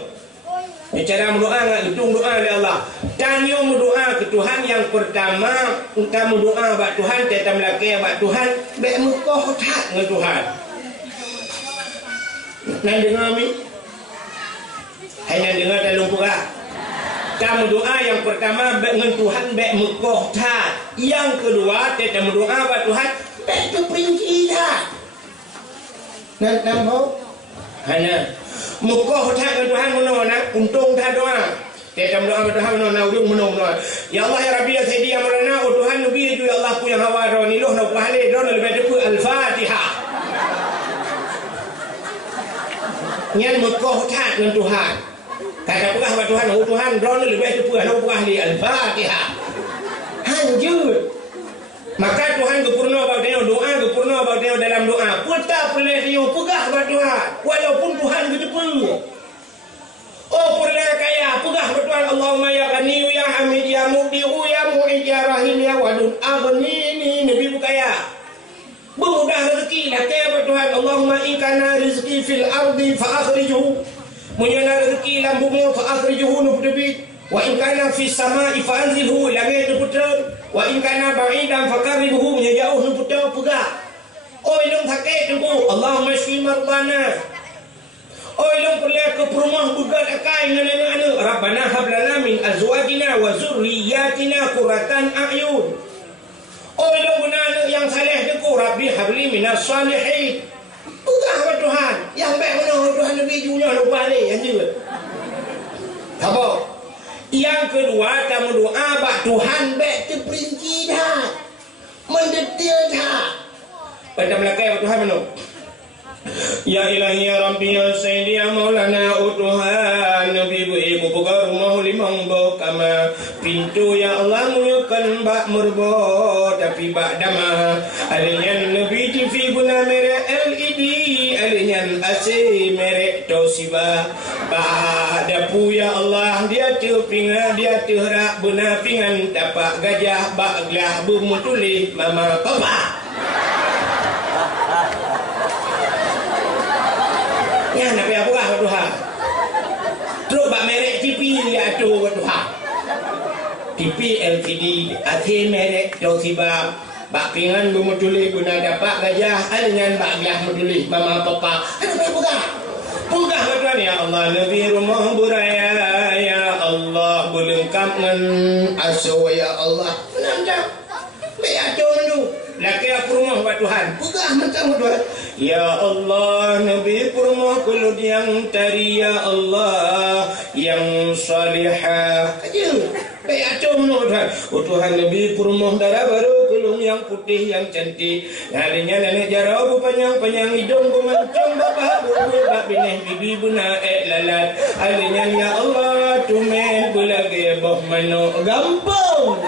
Cara berdoa ngak hitung doa oleh Allah. Tanya berdoa ke Tuhan yang pertama, engkau berdoa bak Tuhan, tetap laki bak Tuhan, baik muka tak dengan Tuhan. Nak dengar mi? Hanya dengar dalam pura. Kamu doa yang pertama dengan Tuhan baik mukoh tak. Yang kedua kita berdoa buat Tuhan baik keperinci tak. Nampak? Hanya mukoh tak dengan Tuhan mana untung tak doa. Kita berdoa buat Tuhan mana ujung mana. Ya Allah ya Rabbi ya Sayyidi ya Maulana, oh Tuhan Nabi itu ya Allah punya hawa ro ni loh nak pahala ro lebih depu Al-Fatihah. Nyan mukoh tak dengan Tuhan. Kata pegah buat Tuhan, oh Tuhan, drone lebih baik pegah, nak pegah di Al-Fatihah. Hanjur. Maka Tuhan kepurna buat dia, doa kepurna buat dia dalam doa. Putar pelih dia, pegah buat Tuhan. Walaupun Tuhan ketepu. Oh purna kaya, pegah buat Tuhan. Allahumma ya Ghaniyu ya Hamid ya Mu'di'u ya Mu'id ya Rahim ya Wadud. Aghnini, Nabi bukaya. Bermudah rezeki, lah kaya buat Tuhan. Allahumma inkana rizki fil ardi fa'akhrijuhu. Menyana rezeki lampu mu fa akhrijuhu nubdabit wa in kana fi samai fa anzilhu langit nuputra wa in kana ba'idan fa qaribuhu jauh nuputra pegah. Oi long sakit tunggu Allahumma shfi mardana. Oi long perlu ke rumah bugat akai ngana-ngana Rabbana hab lana min azwajina wa zurriyyatina qurratan a'yun. Oi long guna yang saleh tunggu Rabbi habli minas salihin. Pegah buat Tuhan. Yang baik mana Tuhan Nabi junya lupa ni. Yang juga. Apa? Yang kedua, kamu doa buat Tuhan baik terperinci dah. Mendetil dah. Pada belakang buat Tuhan mana? Ya ilahi ya Rabbi ya Sayyidi ya Maulana, oh Tuhan Nabi ibu buka rumah limang kama pintu ya Allah munyukan bak murbo tapi bak dama alinyan Nabi TV guna merek LED alinyan AC merek Toshiba pada pu ya Allah dia terpingan dia terrak benar pingan dapat gajah bak gelah bermutulih mama papa. Ya nak pergi apa buat Tuhan? Terus bak merek TV dia atur buat Tuhan. TV LCD, AC merek Toshiba, bak pingan bermutulih guna dapat gajah, dengan bak gelah mutulih mama papa. Ada pergi buka. Buka buat Tuhan ya Allah, Nabi rumah buraya ya Allah, berlengkap dengan aso ya Allah. Menang jam. Baik atur tu. Laki aku rumah buat Tuhan. Buka Begah macam tu. Ya Allah, Nabi Purma kulut yang tari, ya Allah yang salihah. Aja. Kayak acung tu Tuhan. Oh Tuhan, Nabi Purma darah baru kulung yang putih yang cantik. Harinya nenek jarau panjang-panjang hidung mancung bapak bak bineh bibi buna lalat. Harinya ya Allah tumen bulage boh mano gampang.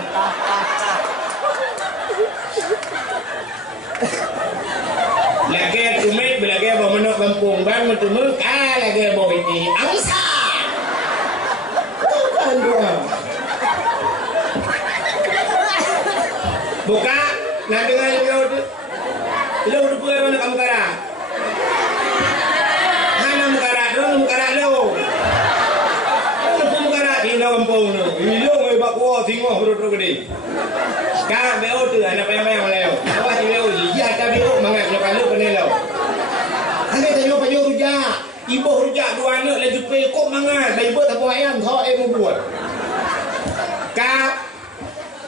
Lagi tumen bulage boh mano gampang bang mentumul lagi boh ini angsa. Bukan dua. Buka, nak dengar lo udah punya mana kamu kara? Hana mukara, lo mukara lo. Lo pun mukara, ini lo kampung lo. Ini lo ngai bakwa tinggal huruf gede. Kah beo tu, anak payah-payah maleo. Awak di beo je, ya tak beo mangat lo kalau penelo. Hana tanya panyo rujak, ibu rujak dua anak lagi pe kok mangat, ibu tak buat ayam, thau buat. Kah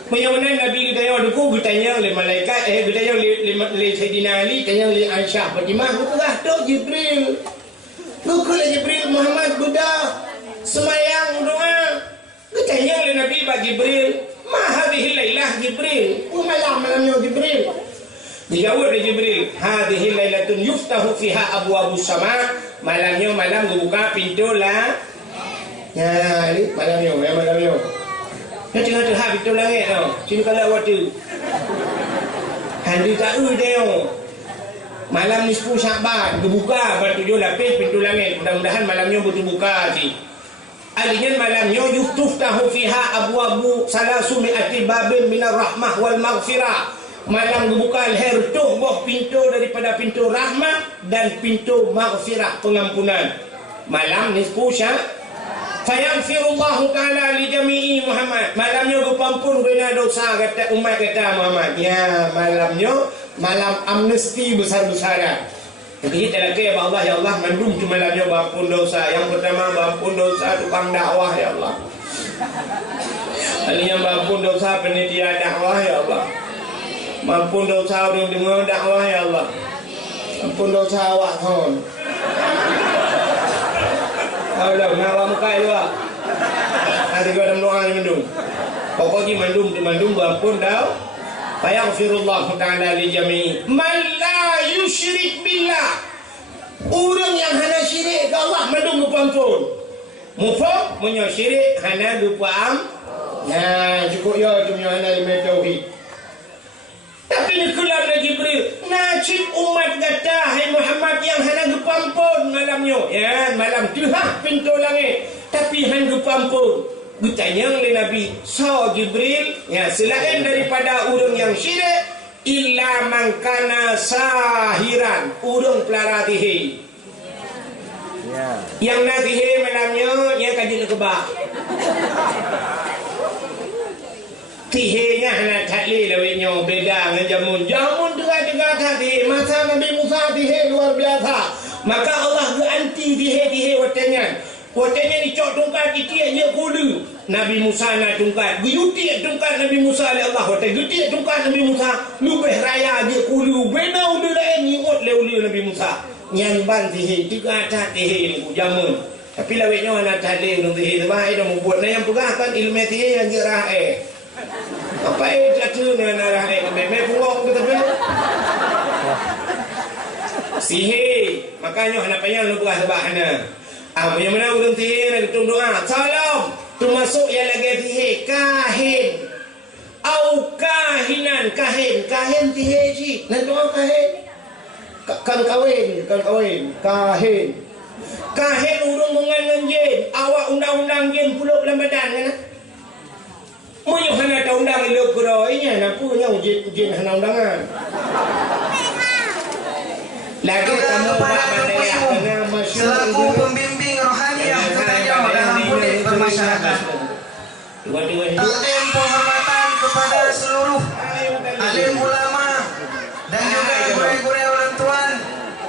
Menyamana Nabi kita yang duku bertanya oleh malaikat, bertanya oleh Sayyidina Ali, tanya oleh Aisyah, Fatimah, bukalah tu Jibril. Bukalah Jibril Muhammad Buddha semayang doa. Bertanya oleh Nabi Pak Jibril, ma hadhihi lailah Jibril? Malamnya Jibril. Dijawab oleh Jibril, hadhihi lailatun yuftahu fiha abwabus sama. Malamnya malam dibuka pintu lah. Ya, ini malamnya. Dia tengah terhad pintu langit tau. Sini kalau awak tu. Handi tak dia. Malam ni 10 Syakban dibuka pada 7 lapis pintu langit. Mudah-mudahan malamnya betul buka si. Alinya malamnya yuftahu fiha abwabu salasumi'ati babin minar rahmah wal maghfirah. Malam dibuka hertuh boh pintu daripada pintu rahmah dan pintu maghfirah, pengampunan. Malam ni 10 Syakban. Fayaghfirullahu ta'ala li jami'i Muhammad. Malamnya berpampun kena dosa kata umat kata Muhammad. Ya, malamnya malam amnesti besar-besaran. Jadi kita lagi ya Allah, ya Allah mandum tu malamnya berpampun dosa. Yang pertama berpampun dosa tukang dakwah ya Allah. Kali yang berpampun dosa penitia dakwah ya Allah. Mampun dosa orang dengar dakwah ya Allah. Mampun dosa awak thon. Allah nak awak muka itu lah. Nanti kau dalam doa ni mandum. Pokoknya mandum berampun dah. Fayaghfirullahu ta'ala li jami'i man la yusyrik billah. Orang yang hana syirik ke Allah mandum berampun. Mufam punya syirik hana berampun. Nah, cukup ya tu punya hana lima tauhid. Tapi ni keluar dari Jibril. Najib umat kata, hai Muhammad yang hana gepampun malamnya. Ya, malam tuhan pintu langit. Tapi hana gepampun. Bertanya oleh Nabi, so Jibril, ya selain daripada orang yang syirik, illa mangkana sahiran, orang pelara tihe. Ya. Yang nak tihe malamnya, yang kaji kebak. Tihenya hana taklil lawinyo beda dengan jamun dengar tadi masa Nabi Musa tihe luar biasa, maka Allah ganti tihe watanya dicok tungkat itia dia kulu Nabi Musa nak tungkat guyuti tungkat Nabi Musa oleh Allah watai guyuti tungkat Nabi Musa lubeh raya dia kulu beda udah lain ngikut leuli Nabi Musa nyamban tihe tiga atas tihe ni jamun. Tapi lawinyo hana taklil dengan tihe sebab dia membuat yang pegahkan ilmu tihe yang jerah apa jatuh dengan arah memang punggung kita pun sihir. Makanya anak payah lu berah sebab hana yang mana urung sihir nak ketum doa salam termasuk yang lagi sihir kahin au kahinan kahin sihir si nak doa kahin kan kawin kahin urung mengan jin awak undang-undang jin puluk dalam badan kan. Munyo hana ta undang elok geroinya napunya ujin hana undangan. Lagi kamu buat bandaya dengan masyarakat selaku pembimbing rohani yang terjauh dalam kulit bermasyarakat. Takdim penghormatan kepada seluruh alim ulama dan juga guru-guru orang tuan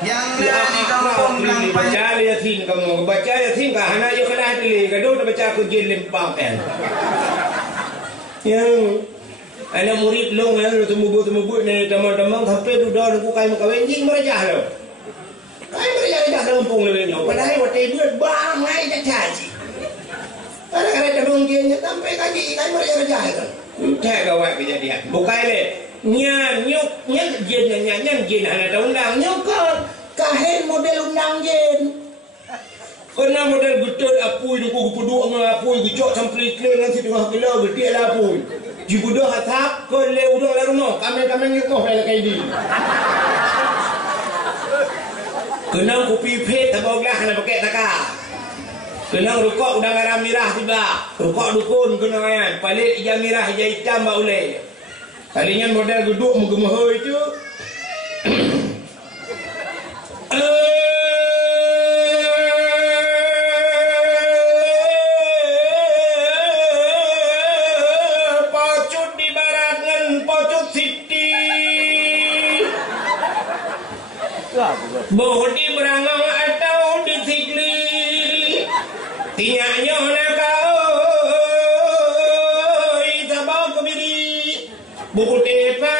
yang ada di kampung Blang Panjang. Baca yasin kamu, baca yasin kah hana yo kena dili gaduh baca aku jin lempang kan. Yang Anak murid long yang temu-temu ni teman-teman tapi duduk aku kai makawin jing merajah lo. Kai merajah kampung le nyo. Padahal waktu buat bang ai tak caji. Kadang-kadang tabung dia sampai kaji kai merajah kan. Tak gawat kejadian. Bukai le. Nya jin anak undang nyokot. Kahen model undang jin. Kena model betul apui du ku peduk dengan apui gejok sampai kling nanti tengah kilo gede lah apui. Jibudo hatap ke le udang la rumah kami ngekoh la kaidi. Kena kopi pet tabau gelas nak pakai takar. Kena rokok udang garam merah tiba. Rokok dukun kena kan. Palit hijau merah hijau hitam ba ulai. Kalinya model duduk menggemah itu. Bodi berangang atau disikli tiaknya nak kau sabau kebiri buku tepa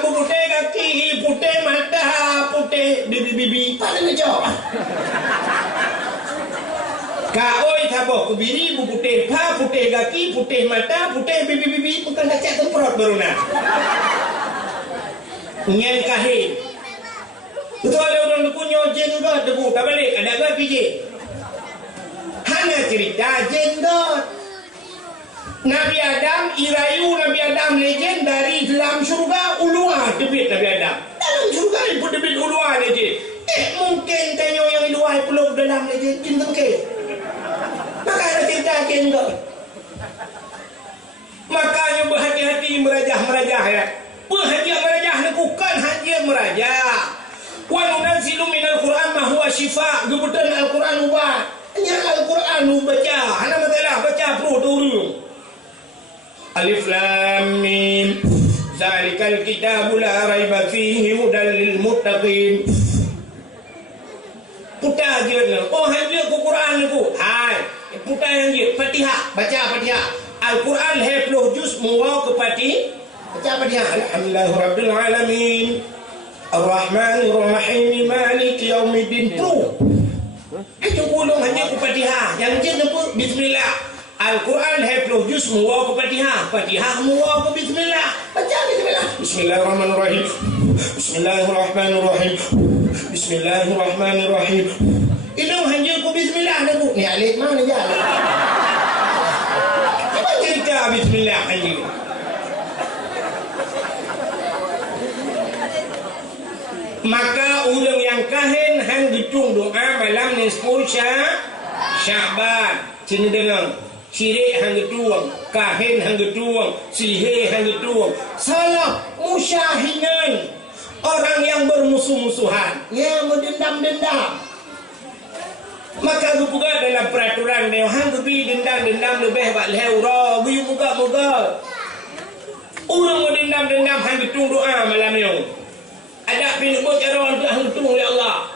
buku te kaki pute mata pute bibi pada ngejok kau sabau kebiri buku tepa pute kaki pute mata pute bibi bukan kacak temperot baru nak nyen kahit. Betul ada orang punya jin God debu tak balik ada God pijik. Hanya cerita jin God. Nabi Adam irayu Nabi Adam legend dari dalam syurga ulua debit Nabi Adam. Dalam syurga pun debit ulua legend. Mungkin tanya yang luar peluk dalam legend jin mungkin. Maka ada cerita jin God. Makanya berhati-hati merajah ya. Berhadiah merajah lakukan hadiah merajah. Wa nunazzilu minal Qur'an ma huwa shifa. Gebetan Al-Quran ubat. Nya Al-Quran baca. Hana matalah baca perlu turun. Alif lam mim. Zalikal kitabu la raiba fihi hudal lil muttaqin. Putar je. Oh hanya ke Quran ku. Hai. Putar yang je. Fatihah. Baca Fatihah. Al-Quran 20 juz muwa ke Fatihah. Baca Fatihah. Alhamdulillahirabbil alamin. Ar-Rahman Ar-Rahim Malik Yaumiddin tu. Itu pulung hanya ke Fatihah. Yang jin apa? Bismillah. Al-Quran 20 juz muwa ke Fatihah. Fatihah muwa ke Bismillah. Baca Bismillah. Bismillahirrahmanirrahim. Bismillahirrahmanirrahim. Bismillahirrahmanirrahim. Itu hanya ke Bismillah dah bu. Ni alif mana jalan? Apa cerita Bismillah hanya? Maka ulang yang kahin hang ditung doa malam nisfu Sya'ban. Sini dengar. Syirik hang dituang, kahin hang dituang, sihir hang dituang. Salah musyahinan. Orang yang bermusuh-musuhan, yang mendendam-dendam. Maka juga dalam peraturan dia hang gebi dendam-dendam lebih bak leura, biu moga-moga. Orang mendendam-dendam hang ditung doa malam ni. Ada pilih cara untuk hantung oleh Allah.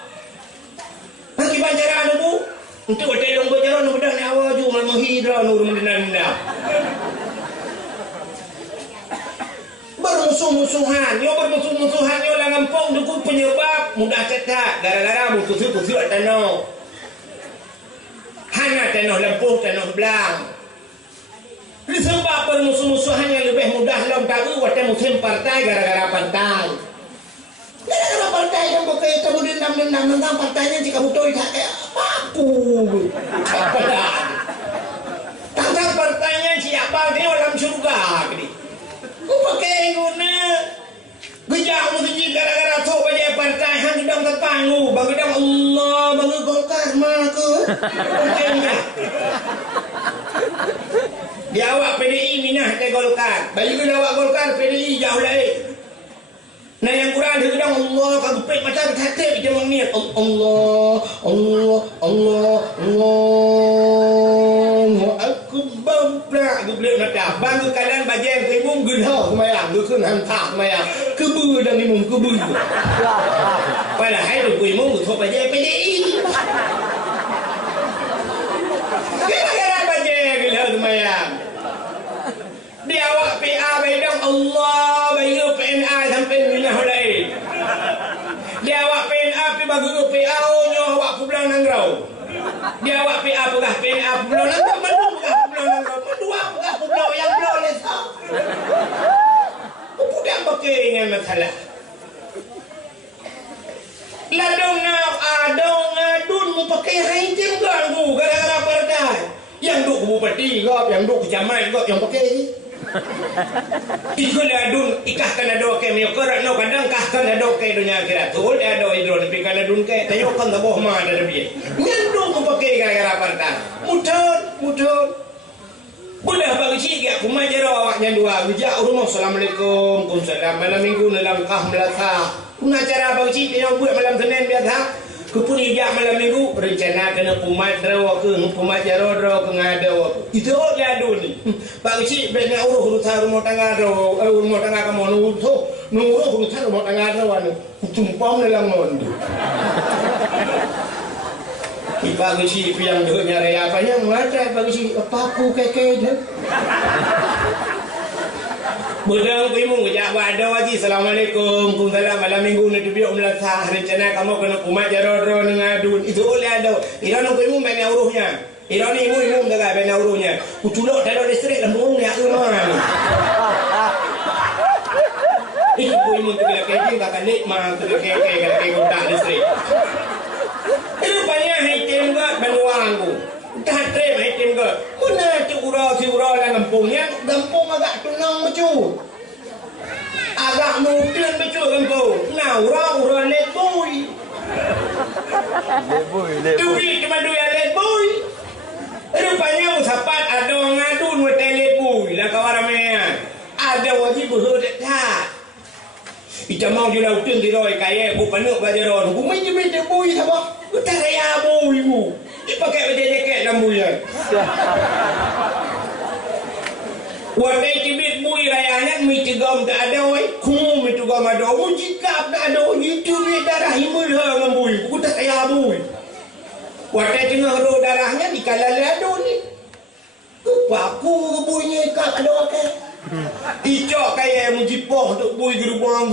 Bagi cara bu, untuk telung bercara nu bedah ni awal ju mal menghidra nur mendendam. Bermusuh-musuhan, yo bermusuh-musuhan yo lang ampong duku penyebab mudah cetak gara-gara musuh-musuh tanah. Hanya tanah lempuh, tanah belang. Disebab bermusuh-musuhan yang lebih mudah lam tahu waktu musim partai gara-gara pantai. Gara-gara partai yang pakai kamu dendam-dendam tentang partainya jika betul tak apa-apa. Apa dah? Tentang partainya siapa dia dalam syurga ni. Ku pakai guna. Gejak musik gara-gara tu banyak partai hang gedang tetang lu. Bang gedang Allah, bang Golkar maka. Dia awak PDI minah ke Golkar. Bagi dia awak Golkar PDI jauh lain. Nah yang Quran dia bilang Allah kan gepek macam terhati dia mengiat Allah akbar prak geblek mata bang kalian bajang timung genah semayang dusun hantar semayang kebu dan imum kebu pada hai tu imum tu bajang PDI kira-kira bajang genah semayang dia awak PA bedong Allah bagi PNA sampai minah lain. Dia awak PNA pi bagi PA nyo awak pulang nangrau. Dia awak PA pegah PNA pulang nangrau mandu pegah pulang nangrau. Mandua pegah pulang yang pulang lesa. Budak pakai dengan masalah. Ladong adun mu pakai haitim ganggu gara-gara perdai. Yang duk bupati gop, yang duk kecamatan gop yang pakai ni. Ikut adun ikahkan ada ke miokor no kadang kahkan ada ke dunia akhirat. Tu ada hidron tapi kan adun ke tayo kan tak boh mana ada biye. Yang duk pakai gara-gara perdai. Mudah. Boleh bagi sikit aku majaro awaknya dua. Bijak rumah assalamualaikum. Waalaikumsalam. Malam minggu nelangkah melata. Kuna cara bagi sikit yang buat malam Senin biasa. Kupun ijak malam minggu rencana kena pumat draw ke pumat jaro draw ke ngada itu dia adu ni pak cik bena uruh rumah tangga draw rumah tangga kamu nuruh rumah tangga draw anu tumpang dalam mon pak cik yang dah nyari apa yang ada pak cik apa aku keke je Budang kuimu ngejak wada waji assalamualaikum kumsalam malam minggu ni tubiuk melatah rencana kamu kena kumat jaro-jaro nengadun itu oleh ada ira nang kuimu bena uruhnya ira ni imu daga bena uruhnya kuculok tado listrik lambung ni aku mana itu kuimu tu bila kejing tak kalik mang tu keke kontak listrik itu banyak haitim gak benuang ku dah trem haitim gak mana tu urau lang kampungnya kampung agak tunang macu agak mungkin macu kampung nah urau leboy duit cuma duit leboy rupanya musapat ada ngadun hotel leboy lah kawan ramai ada wajib berhudat tak kita mau di laut di roi kaya bu panuk bajaron bu main je leboy apa kita raya boy bu dipakai baju jaket dalam bulan. Wadai tibit bui rayanya mi tegam tak ada oi. Kumu mi tegam ada. Mu jikap tak ada oi. Itu mi darah himul ha ngam bui. Ku tak kaya bui. Wadai tengah ro darahnya dikalal ada ni. Paku buinya ikap ada ke. Icok kaya mu jipoh tok bui gerubang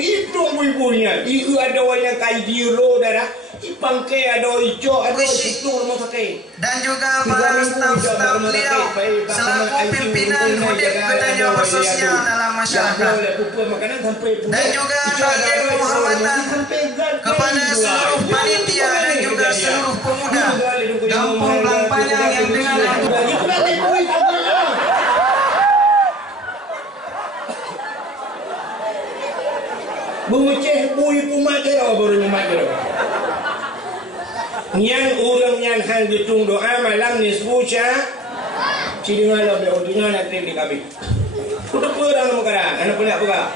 itu bui-buinya. Iu ada yang kai diro darah. Ipangke ada hijau, ada itu rumah sakit. Dan juga para staf-staf beliau selaku pimpinan Udip Kerjaya Bersosial dalam masyarakat. Dan juga bagian penghormatan kepada seluruh panitia dan juga seluruh pemuda Kampung Langpanyang yang dengan Bungceh bui pumat jero baru pumat jero. Yang orang yang hang ditung doa malam nisbu sya cidingan lah beliau dunia nak terima dikabit udah pun dalam makanan anak punya apa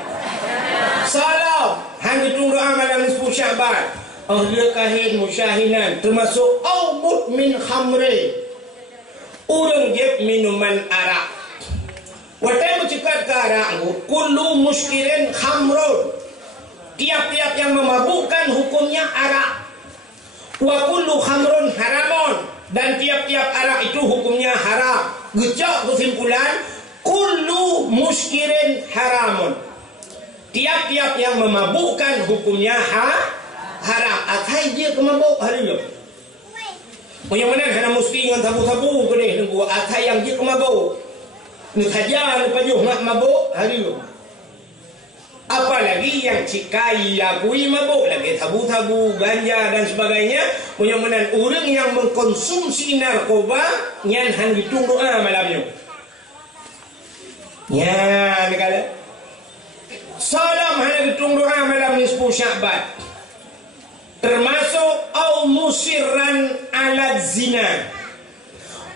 salam hang ditung doa malam nisbu syaban ahli kahin musyahinan termasuk aumut min khamri orang jeb minuman arak watai mencikap ke arak kullu muskirin khamrun tiap-tiap yang memabukkan hukumnya arak wa kullu khamrun haramun dan tiap-tiap arak itu hukumnya haram. Gejak kesimpulan kullu muskirin haramun. Tiap-tiap yang memabukkan hukumnya haram. Atai dia kemabuk hari ni. Yang mana hana mesti dengan tabu-tabu kene nunggu atai yang dia kemabuk. Ni saja ni pajuh nak mabuk hari ni. Apalagi yang cikai, yakui mabuk lagi tabu-tabu, ganja dan sebagainya. Punya-punya orang yang mengkonsumsi narkoba yang hang ditung doa malamnya. Ya, ni kala. Salam hang ditung doa malam nisfu Sya'ban. Termasuk au musirran ala zina.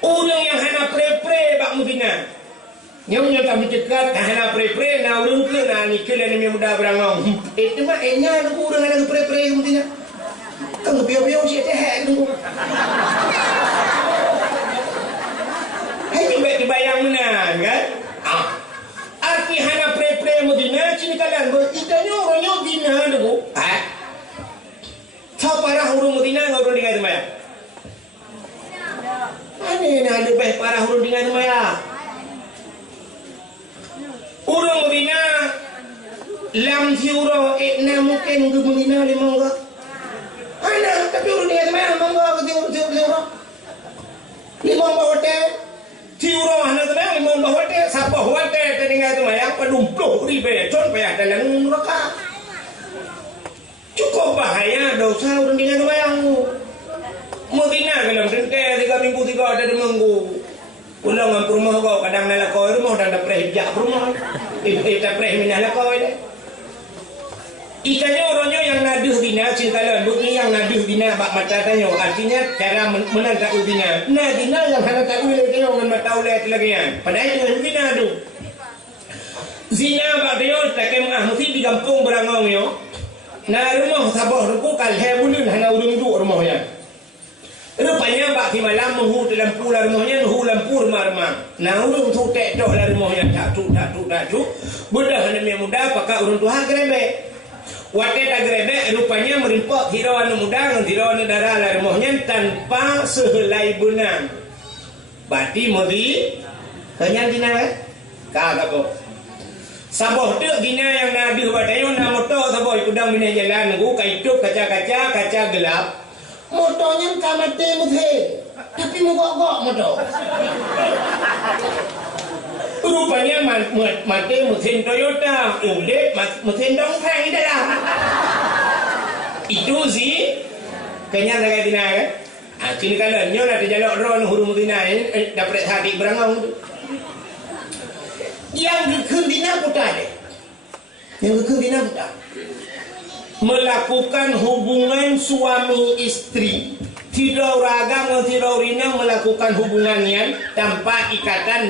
Orang yang hana pre-pre bak mudina. Yang tak bercakap, tak nak pre-pre, nak urung ke, nak nikah dan ni muda berangau. Itu mah enak aku urung nak pre-pre mestinya. Kan biar-biar siap teh tu. Hai tiba-tiba yang menang kan? Arti hana pre-pre mestinya sini kalian beritanya orangnya dina tu. Tahu parah urung mestinya urung dengan semaya. Mana nak ada baik parah urung dengan semaya? lam thiuro na mungkin gumulina limong ga ana tapi urun dia mana monggo thiuro limong ba hotel thiuro ana tu limong ba hotel sapa hotel teninga tu yang pedumpluh ribe con payah dalam neraka cukup bahaya dosa urun dia tu yang Mudina kalau sente 3 minggu 3 ada 2 minggu pulang ke rumah kau kadang nak kau rumah dah preh jak rumah kita preh minah kau ini ikannya orangnya yang naduh dina cintalan bukni yang naduh dina bak mata tanya artinya cara menantak dina nah dina yang hana tak boleh tengok dengan mata oleh lagi padahal itu dina tu zina bak dia tak kemah mesti di kampung berangong yo nah rumah sabah ruku kalhe bulun hana urung du rumahnya rupanya bak di malam menghut dalam pulau rumahnya menghut lampu rumah-rumah nah urung tu tek dok dalam rumahnya tak tu budak hana muda pakai urung tuha grebe Wate tak grebek rupanya merimpok hirawan muda dengan hirawan darah lah rumahnya tanpa sehelai benang. Berarti mesti kenyang dina kagak kok. Saboh tu dina yang nadi batayo na motor saboh ikudang bina jalan nunggu kaituk kaca gelap. Motornya kamate muthe. Tapi mogok motor. Rupanya mati mesin Toyota, udah mesin dongkang itu lah. Itu sih, kenyang lagi dina kan? Cini kalau nyo nak terjalak ron huruf dina dapat hati berangau tu. Yang gekun dina putar deh, yang gekun dina putar. Melakukan hubungan suami istri. Tidak ragam, tidak rina melakukan hubungannya tanpa ikatan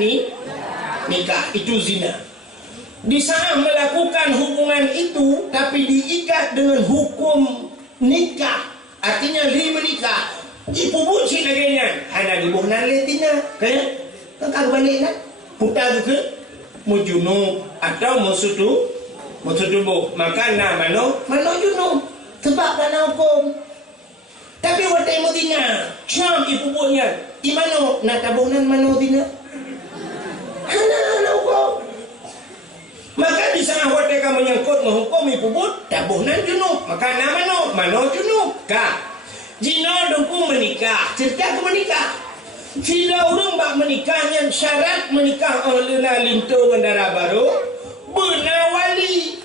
nikah itu zina. Di saat melakukan hubungan itu tapi diikat dengan hukum nikah, artinya menikah. Ibu buci lagi hanya dibuh naletina, kayak tak balik nak putar ke mujunub atau musudu maka nama mano junub sebab karena hukum. Tapi waktu Madinah, Syam ibu buahnya, imano nak tabunan mano dina. Hana hukum. Maka di sana waktu kamu menyangkut menghukum ibu buah, tabunan junub. Maka nama mano junub. Kak, jina dukung menikah, cerita ke menikah. Tidak orang bak menikah yang syarat menikah oleh lintu darah baru, benar wali.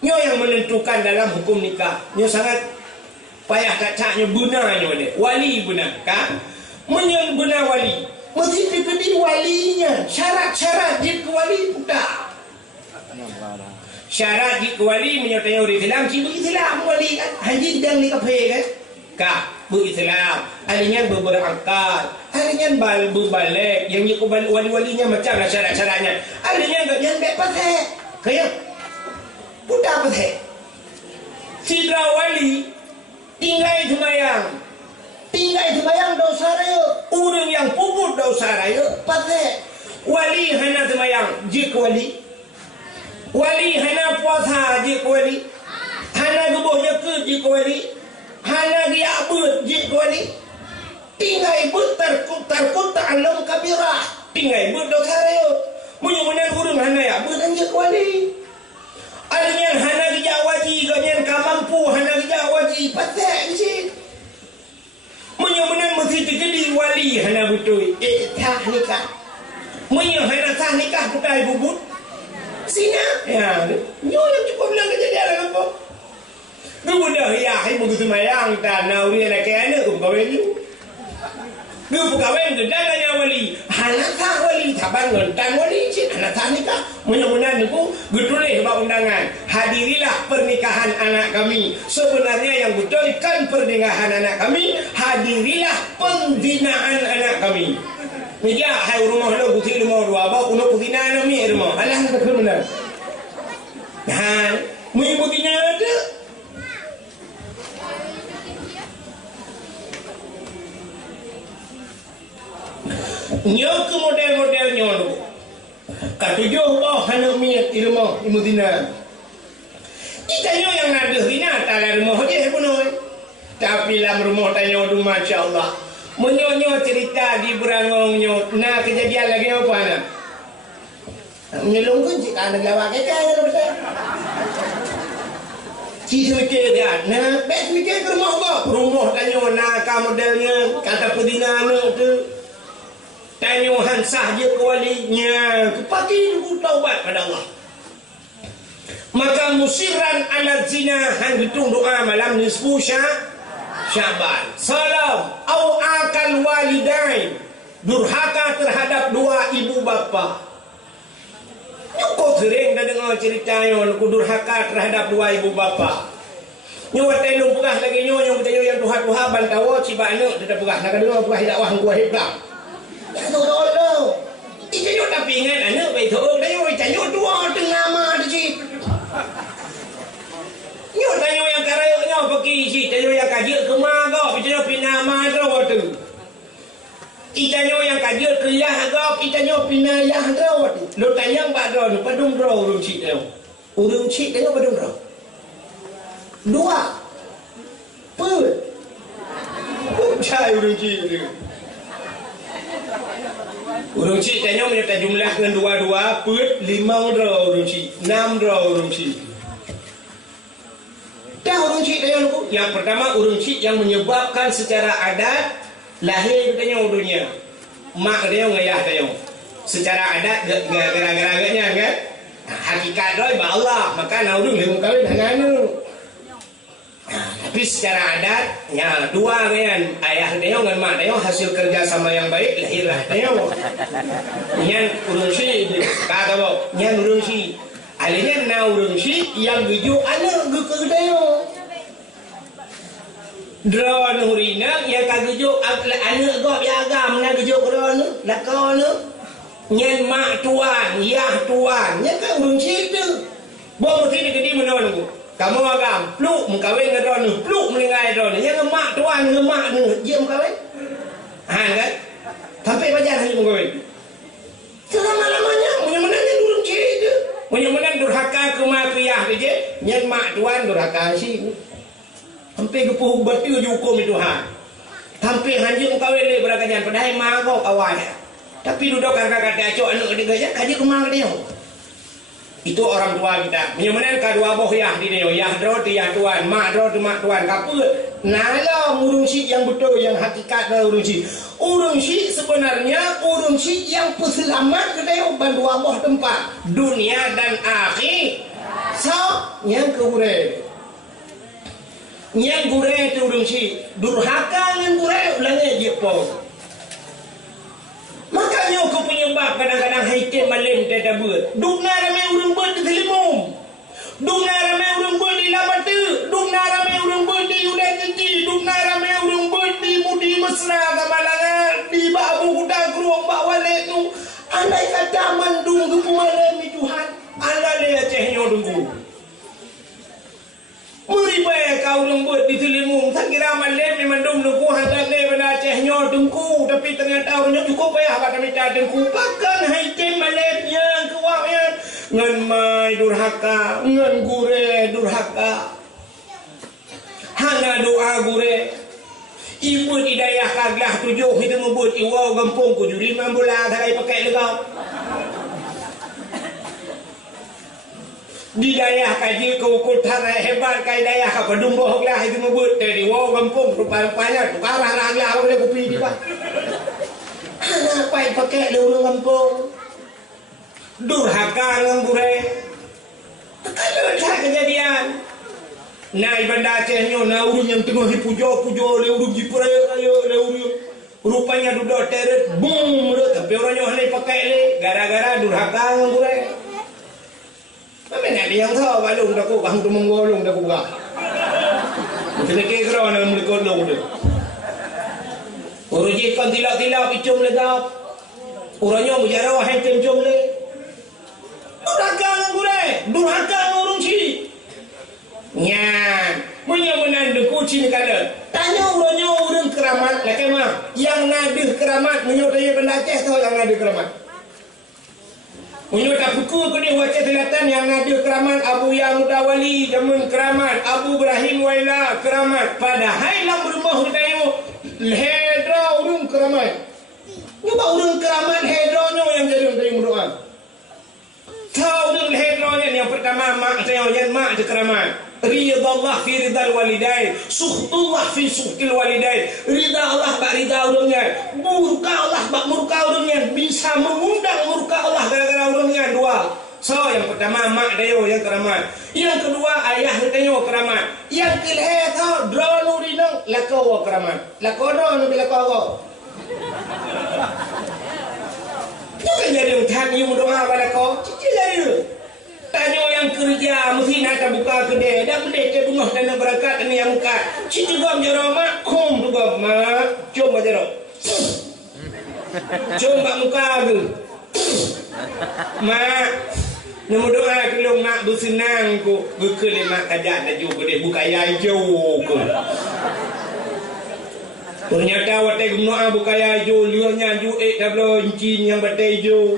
Nyo yang menentukan dalam hukum nikah. Nyo sangat payah kacaknya benarnya wali benar kan menyang benar wali mesti dipilih walinya syarat-syarat di wali putar syarat di wali menyertai orang Islam cibu Islam wali kan haji dan nikah kan kak bu Islam alinya berangkat alinya berbalik yang wali-walinya macam lah syarat-syaratnya alinya enggak yang baik pakai kayak putar pakai sidra wali tinggal semayang dosa raya orang yang puput dosa raya pakai wali hana semayang jik wali hana puasa jik wali hana gebuhnya ke jik wali hana diabut jik wali tinggal but terkut ta'alam kabirah tinggal but dosa raya menyuruh orang hana ya but jik wali alinya hana dijak wajib ganyan kamampu hana dijak wajib patek sih menyuruh mesti terjadi wali hana betul tak nikah menyuruh hana sah nikah putar bubut sina ya nyo yang cukup bilang kejadian apa kemudian ya hai begitu mayang tanah uri nak kena kawin you Lu kawin tu dananya wali, anak tak wali, sabar ngontan wali cik anak tak nikah. Mudah-mudahan aku getulih sebab undangan. Hadirilah pernikahan anak kami. Sebenarnya yang betulkan pernikahan anak kami, hadirilah pembinaan anak kami. Meja hai rumah lo putih rumah dua bau kuno pembinaan kami rumah. Alah tak benar. Nah, mu pembinaan ada. Nyo ke model-model nyo lu. Katujuh bawah anak miat di rumah di Madinah. Kita nyo yang ada rina tak rumah je punoi. Tapi dalam rumah tanya tu masya-Allah. Menyo cerita di berangong nyo. Nah kejadian lagi apa nak? Menyelung kun cik anak lawak ke kan betul. Cik mikir dia, nah, bek mikir ke rumah kau. Rumah tanya nak modelnya, kata pedina nak tu. Tanya hansah je ke walinya, kepati dulu taubat pada Allah. Maka musiran ala zina hang hitung doa malam nisfu Syaban. Salam au akal walidain, durhaka terhadap dua ibu bapa. Kau sering dah dengar cerita yang durhaka terhadap dua ibu bapa. Nyo telung pegah lagi nyo yang bertanya yang Tuhan bantawa ciba anak dia pegah nak dengar pegah dakwah ku hebat. Ya Allah. Itu yo tapi ingat anak baik tu dah yo tanya dua tengah mah di. Nyo tanya yang karayoknya pergi si tanya yang kaji ke mah kau tanya pinama tu. Itanyo yang kajian kelihah kau, itanyo pinayah kau. Lo tanya badron, padung draw urung cik tengok. Urung cik tengok padung draw. Dua. Per. Cai urung cik tu. Urung cik tengok menyertai jumlah dengan dua-dua, per 5 draw urung cik, 6 draw urung cik. Dah urung cik tengok. Yang pertama urung cik yang menyebabkan secara adat lahir katanya urungnya mak dia ngayah dia secara adat gara-gara kan hakikat dia ba Allah maka nak urung dia kawin dengan tapi secara adat ya dua kan ayah dia dengan mak dia hasil kerja sama yang baik lahirlah dia nyan urung si kata bo nyan urung si alenya na urung si yang guju anak ke dia drone hurina yang kagujuk anak gop ya agam na gujuk drone lakon nyen mak tuan yah tuan nya kan urung cerita bo mesti di menon ku kamu agam pluk mengkawin dengan drone pluk melingai drone nya mak tuan ke mak ni dia mengkawin kan sampai bajar hanya mengkawin selama-lamanya menang urung cerita menang durhaka ke mak yah je nyen mak tuan durhaka si hampir kepuh batu je hukum itu hampir hanya mengkawin dia berakajan padahal mak kau kawan tapi duduk kakak kata acok anak dia gajah kaji kemang dia itu orang tua kita menyamakan kedua boh yah di dia yah dro tu yah tuan mak dro tu mak tuan kapur nala urung si yang betul yang hakikat urung si sebenarnya urung si yang peselamat ke dia bandua boh tempat dunia dan akhir so yang kehurai yang gureh tu urung si durhaka dengan gureh ulangnya je pun makanya aku penyebab kadang-kadang haitim malim tak buat dukna ramai urung buat di telimum dukna ramai urung buat di lamatu dukna ramai urung buat di udah janji dukna ramai urung buat di mudi mesra kemalangan di babu kuda keruang bak walik tu andai kata mandung ke pemalam Tuhan anda lihat cehnya dulu Meribai kau lembut di telimum tak kira malam ni mandum luku hantar ni pada Acehnya dengku tapi ternyata orangnya cukup payah pada minta dengku pakan haitim malamnya kuahnya ngan mai durhaka ngan gure durhaka hana doa gure ibu hidayah kaglah 7 itu membut iwau gampung ku juri mambola tak pakai legau di daya kaji ke ukur tarai hebat kai daya ka padung bohong lah itu membut dari wow kampung rupanya tukarah lah lah boleh kopi di pak apa yang pakai lurung kampung durhaka ngangure kalau ada kejadian nah ibanda Acehnya nah urung yang tengah dipujo-pujo le urung jipraya ayo le urung rupanya duduk teret bum tapi orangnya hanya pakai le gara-gara durhaka ngangure tapi nak dia yang tahu balung dah ku bang tu menggolong dah ku buka. Mesti ke kira nak menggolong dia. Uruji kan tilak-tilak picum legap. Urangnya mujarah wahai temjom le. Durhaka ngure, durhaka ngurung ci. Nya, menyemenan deku ci kala. Tanya urangnya urang keramat lah kemah. Yang nadir keramat menyodai benda Aceh tahu yang nadir keramat. Menyudah buku ke ni wajah telatan yang nadir keramat Abu Ya Mudawali jamun keramat Abu Ibrahim Waila keramat padahal lam rumah kita itu hedra urung keramat nyoba urung keramat hedronya yang jadi untuk berdoa tahu urung hedronya yang pertama mak saya yang mak je keramat ridallah fi ridal walidain, sukhtullah fi sukhtil walidain. Rida Allah bak rida urangnya, murka Allah bak murka urangnya. Bisa mengundang murka Allah gara-gara urangnya dua. So yang pertama mak dayo yang keramat, yang kedua ayah dayo keramat, yang kelih tau drone rinang lako keramat, lako drone bila kau. Bukan jadi utan yang doa pada kau, cicil aja. Tanya yang kerja mesti nak buka kedai, dah beli ke bunga dan berangkat ini yang buka. Cicil gam jero mak, kum juga mak, cuma jero. Cuma muka tu, mak. Nama doa kelong mak bersenang ko, berkele mak kajak dah juga deh buka yai jauh ko. Ternyata watai guna buka yai jauh, liurnya ju dah belum incin yang batai jauh.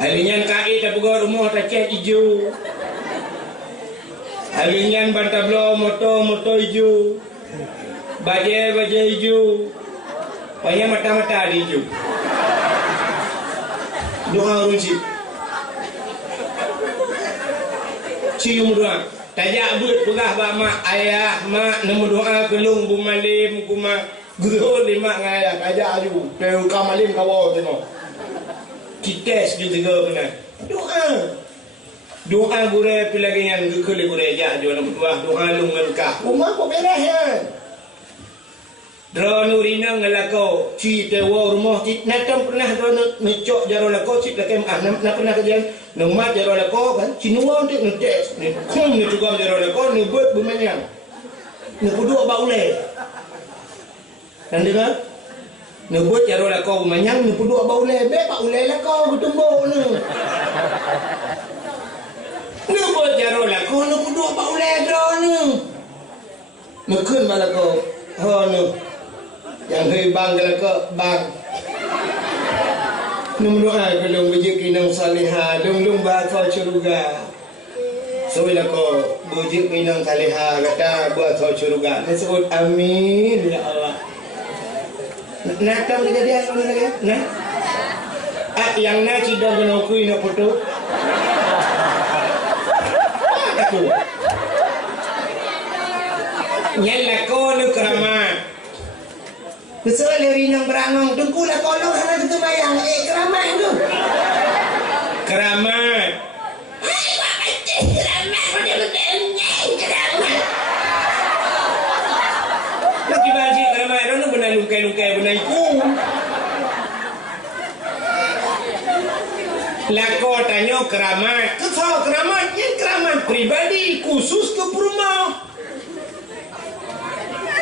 Halinya kai dah buka rumah tak cek hijau. Halinya bantah belum motor hijau. Bajai hijau. Banyak mata-mata di hijau. Doa ruji. Cium doa. Tajak buat pegah bak mak ayah mak nemu doa kelung bu malim kuma guru lima ngaya tajak aju. Teu kamalim kawo teno. Kites juga benar. Doa gure pilagi yang gekele gure ja jo nemu doa lung ngkah. Rumah kok beres ya. Drone urina ngelakau ci tewo rumah ci natam pernah drone ngecok jaro lakau ci lakem nak pernah kerja nomat jaro lakau kan ci nuwa untuk ngetes ni kum ni juga jaro lakau ni buat bumanyang ni puduk ba ule dan dengar ni buat jaro lakau bumanyang ni puduk ba ule be ba ule lakau bertumbuk ni buat jaro lakau ni puduk ba ule drone ni kun malakau ha ni yang hei bang ke bang num doa kelong rezeki nang salihah lung ba tho syurga soila ko rezeki nang salihah kata buat tho syurga disebut amin ya Allah. Nak tahu kejadian ni lagi nah yang nak cidok kena kui nak foto aku nyala ko nu keramat. Betul lari yang berangong tunggu lah kolong hana kita bayang keramat tu. Keramat. Hai wak kecil keramat keramat. Lagi baji keramat tu benar lukai benar iku. Lako tanya keramat. Tu tahu keramatnya keramat pribadi khusus ke rumah.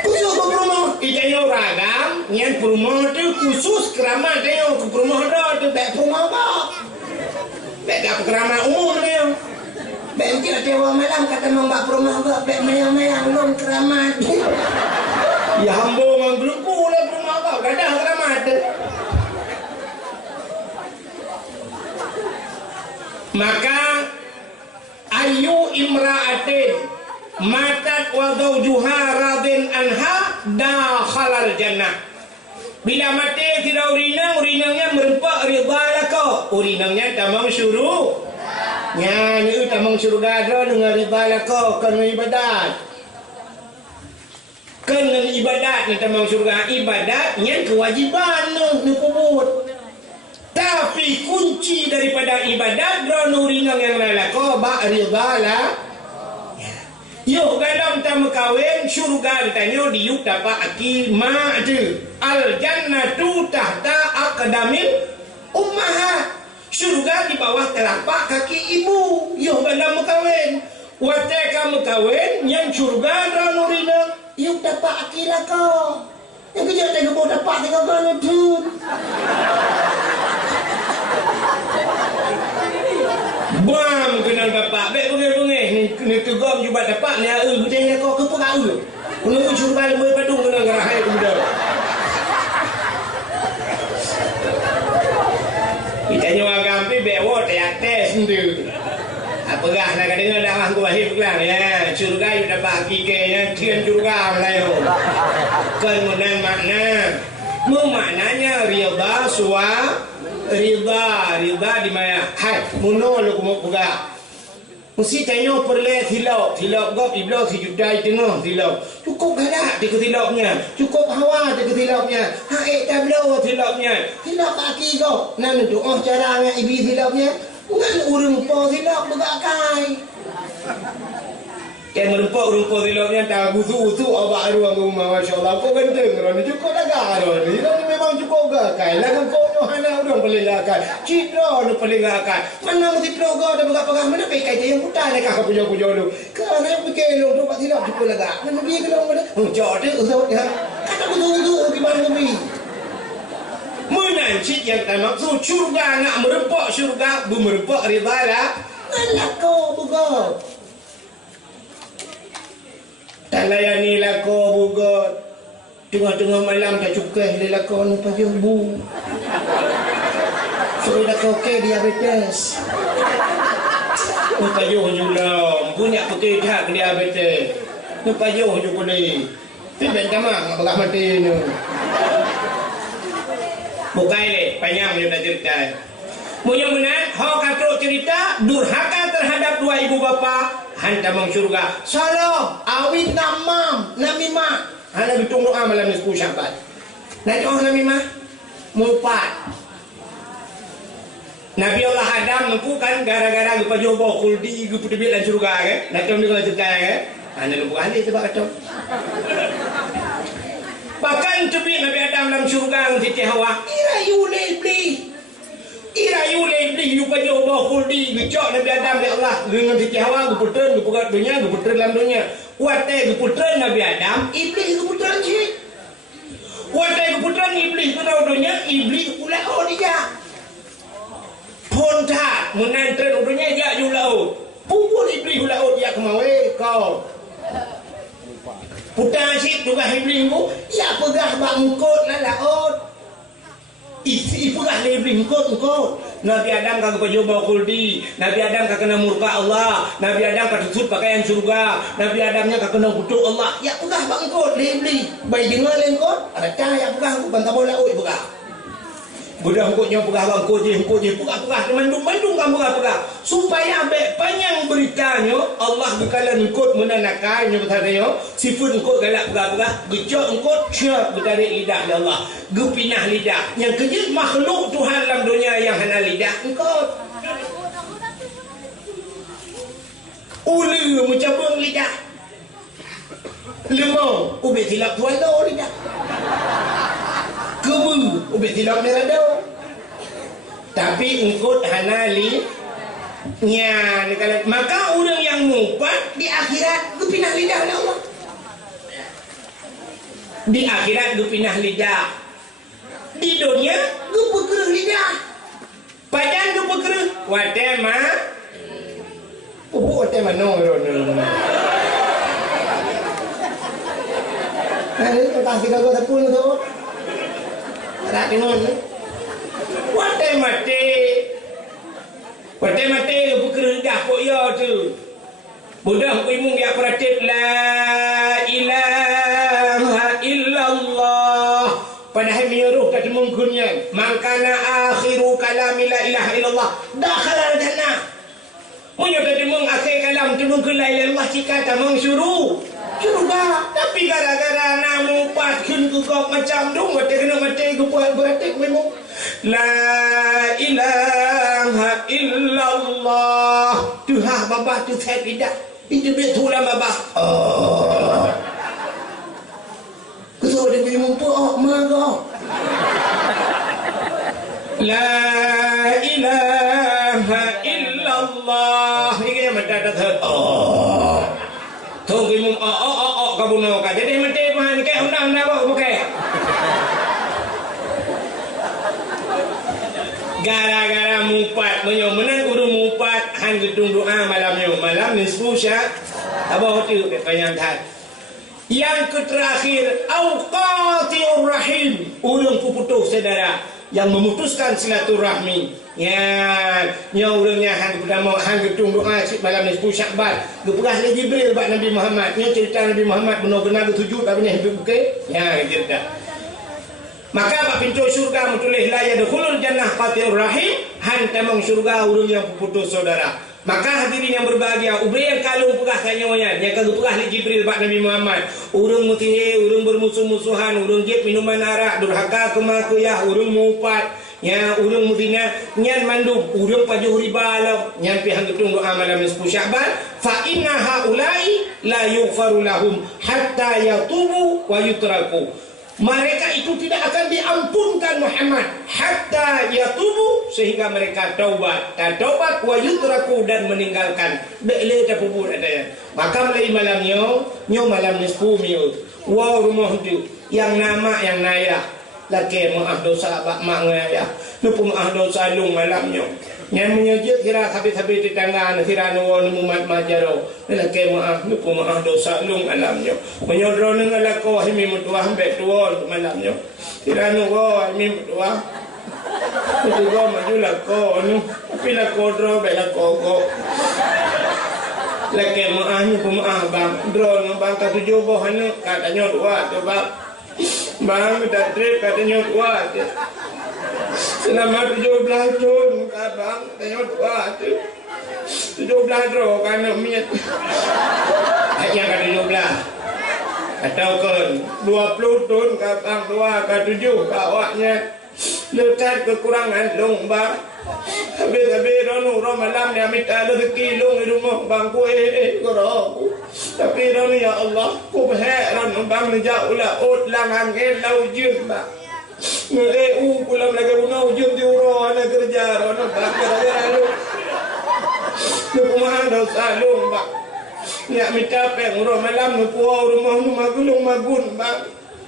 Khusus ke rumah. Ijanyo ragam, yang rumah tu khusus keramat dia ke rumah dah tu bek rumah apa? Bek dak keramat umum dia. Bek kita tewa malam kata membak rumah apa? Bek mayang-mayang long keramat. Ya hambung ang gelungku lah rumah apa? Gadah keramat. Maka ayu imra'atin matat wa zawjuha radin anha dakhalal jannah. Bila mati tidak urinangnya merempak ridha laka. Urinangnya tamang syuruh. Nyanyi tamang syurga dah dengan ridha laka kena ibadat. Kena ibadat ni tamang syurga ibadat yang kewajiban ni kubur. Tapi kunci daripada ibadat drone urinang yang laka ba ridha lah. Yuk dalam tamu kahwin syurga ditanya diuk dapat aki mak tu. Al jannatu tahta aqdamil ummahat. Syurga di bawah telapak kaki ibu. Yuk dalam kahwin. Watai kamu kahwin yang syurga ranurina yuk dapat aki laka. Yang kerja tengok bau dapat tengok kau tu. Buang kenal bapak, baik bungai-bungai ni tegam juga dapat ni gudenya kau ke pegau. Kena syurga lemui padung kena ngerahai kemudian. Ditanya agam pi bewo tak tes tu. Apa gah nak dengar dakwah ku wahid kelang ya. Syurga yu dapat kike tian syurga melayu. Kan menang makna. Maknanya ridha suwa ridha di mana hai muno lu mau buka Mesti tanya perle tilap gop iblo si judai tengah tilap. Cukup gadak dia tilapnya. Cukup hawa dia tilapnya. Haik tablo tilapnya. Tilap kaki kau. Nan doa cara dengan ibi tilapnya. Ngan urung po tilap begakai. Kayak merumpok tilapnya tak busu awak ruang rumah masya-Allah. Kau ganteng orang ni cukup lagak orang ni. Ini memang cukup gakai. Lagu kau Yohana orang paling gakai. Citra orang paling gakai. Mana mesti progo ada begat-begat mana pekai dia yang putar dekat pujo-pujo lu. Kerana yang fikir lu tu pak tilap cukup lagak. Mana dia kalau mana? Jauh dia usah dia. Kata betul-betul gimana lebih. Menan cik yang tak maksud syurga nak merempok syurga bermerempok ridha lah. Alah kau bugot. Tak layani lako bugot. Tengah-tengah malam tak cukai dia lako ni pagi bu. So dah kokek diabetes. Ni payuh julam. Punya pakai tak diabetes. Ni payuh je boleh. Tapi bentar mak nak belah mati ni. Bukai le, panjang dia nak cerita. Mudah-mudahan hak kata cerita durhaka terhadap dua ibu bapa hantamang syurga. Salam awit namam namimah. Hana bitung doa malam ni 10 Syaban. Nak doa namimah mumpat. Nabi Allah Adam nempu kan gara-gara lupa jobo kuldi gu putih dan syurga kan. Nak tahu ni kalau cerita kan. Hana nempu ahli sebab kata. Bahkan tebik Nabi Adam dalam syurga dengan Siti Hawa. Irayu lebli. Irayu lebli lupa jobo kuldi gecok Nabi Adam ya Allah dengan Siti Hawa gu putren gu pukat dunia gu putren dalam dunia. Wate gu putren Nabi Adam, iblis gu putren cik. Wate gu putren iblis gu dalam dunia, iblis pula oh dia. Pontat menantren dunia dia julau. Pupul iblis julau dia kemawe kau. Putang cik juga iblis mu, ya pegah bangkot lah laut. Isi pegah iblis ngkot. Nabi Adam kagak berjumpa kuldi. Nabi Adam kagak kena murka Allah. Nabi Adam kagak tutut pakaian surga. Nabi Adamnya kagak kena kutuk Allah. Ya pegah bangkot iblis. Baik dengar lengkot, ada cahaya pegah bantah bola oi pegah. Budak hukuknya pegah bangkot je, pegah mandung kamu pegah. Supaya abek panjang beritanya Allah bekalan engkot menanakannya bertanya sifat engkot galak pegah gejok engkot syak bertarik lidah ya Allah gepinah lidah yang kejut makhluk Tuhan dalam dunia yang hana lidah engkot ulu mencabung lidah lemau ubik tilap tuala lidah kebu ubik tilap merada tapi engkot hana nya maka orang yang mumpat di akhirat gepinah lidah oleh Allah. Di akhirat gepinah lidah. Di dunia gepekereh lidah. Padan gepekereh. Watema. Pupu watema no. Ini kasih kau tepun tu. Ada dengan. Watema te. Mati-mati berkerah kok ya tu. Mudah imung ya pratik la ilaha illallah. Padahal menyuruh kat mungkunnya. Makana akhiru kalami la ilaha illallah. Dakhala al-jannah. Menyuruh mung akhir kalam mungkin la ilaha illallah jika tamang syuruh. Syurga. Tapi gara-gara namu patkin ku kau macam dong mati kena mati ku buat beratik memang. La ilaha illallah. Tuhan babah tu saya tidak. Itu betul lah babah. Oh. Kesal dia punya mumpuk mak. La ilaha illallah. Ini yang mendadak. Oh. Tunggu mum kamu nak kah? Jadi mati mana ke? Undang apa bukan? Gara-gara mumpat menyomenan urung mumpat hang gedung doa malam nisfu syak apa hotel panjang tad. Yang terakhir auqatiur rahim urung puputuh saudara yang memutuskan silaturahmi. Ya urangnya hang pertama hang gedung doa malam nisfu Syaban. Geperah le Jibril bab Nabi Muhammad. Nya cerita Nabi Muhammad benar-benar tujuh tapi ni bukan. Ya cerita. Maka bab pintu syurga menulis la yadkhulul jannah qati'ur rahim han tamang syurga urang yang putus saudara. Maka hadirin yang berbahagia, ubri yang kalung pegah tanyanya, yang kalung pegah li Jibril bak Nabi Muhammad. Urung mutihe, urung bermusuh-musuhan, urung jep minuman arak, durhaka kemakuyah, urung mupat, ya urung mutina, nyan mandum, urung pajuh riba lo, nyan pihang getung doa malam 10 Sya'ban, fa inna haula'i la yughfaru lahum hatta yatubu wa yutraku. Mereka itu tidak akan diampunkan Muhammad hatta yatubu, sehingga mereka taubat, dan taubat wa yutraku, dan meninggalkan bele ta pubur adanya. Maka mulai malamnya nyo malam 10 mio wa rumah tu yang nama yang naya laki maaf dosa bak mak ngaya lupa maaf dosa lung malamnya yang menyejut kira habis-habis tetangga kira nuwa numat majaro laki maaf lupa maaf dosa lung malamnya menyodro dengan lako himi mutua hambek tua malamnya kira nuwa himi mutua itu gua maju lako nu tapi lako dro be lako go laki maaf lupa maaf bang dro bang katu jobo hanu katanya dua tu bang bang tak trip katanya dua tu selama 17 tahun bang katanya dua tu 17 dro karena miat yang kata 17 atau kan 20 tahun bang dua ke 7 awaknya letak kekurangan long bang habis rono malam ni amit rezeki long di rumah bang ku koro tapi rono ya Allah ku berheran bang jauh lah ot langan ngel lau jun bang pulang lagi bunuh jun di uro ana kerja rono bang kerja lu kumahan dosa long bang ni amit apa ngoro malam nu puau rumah nu magulung magun bang.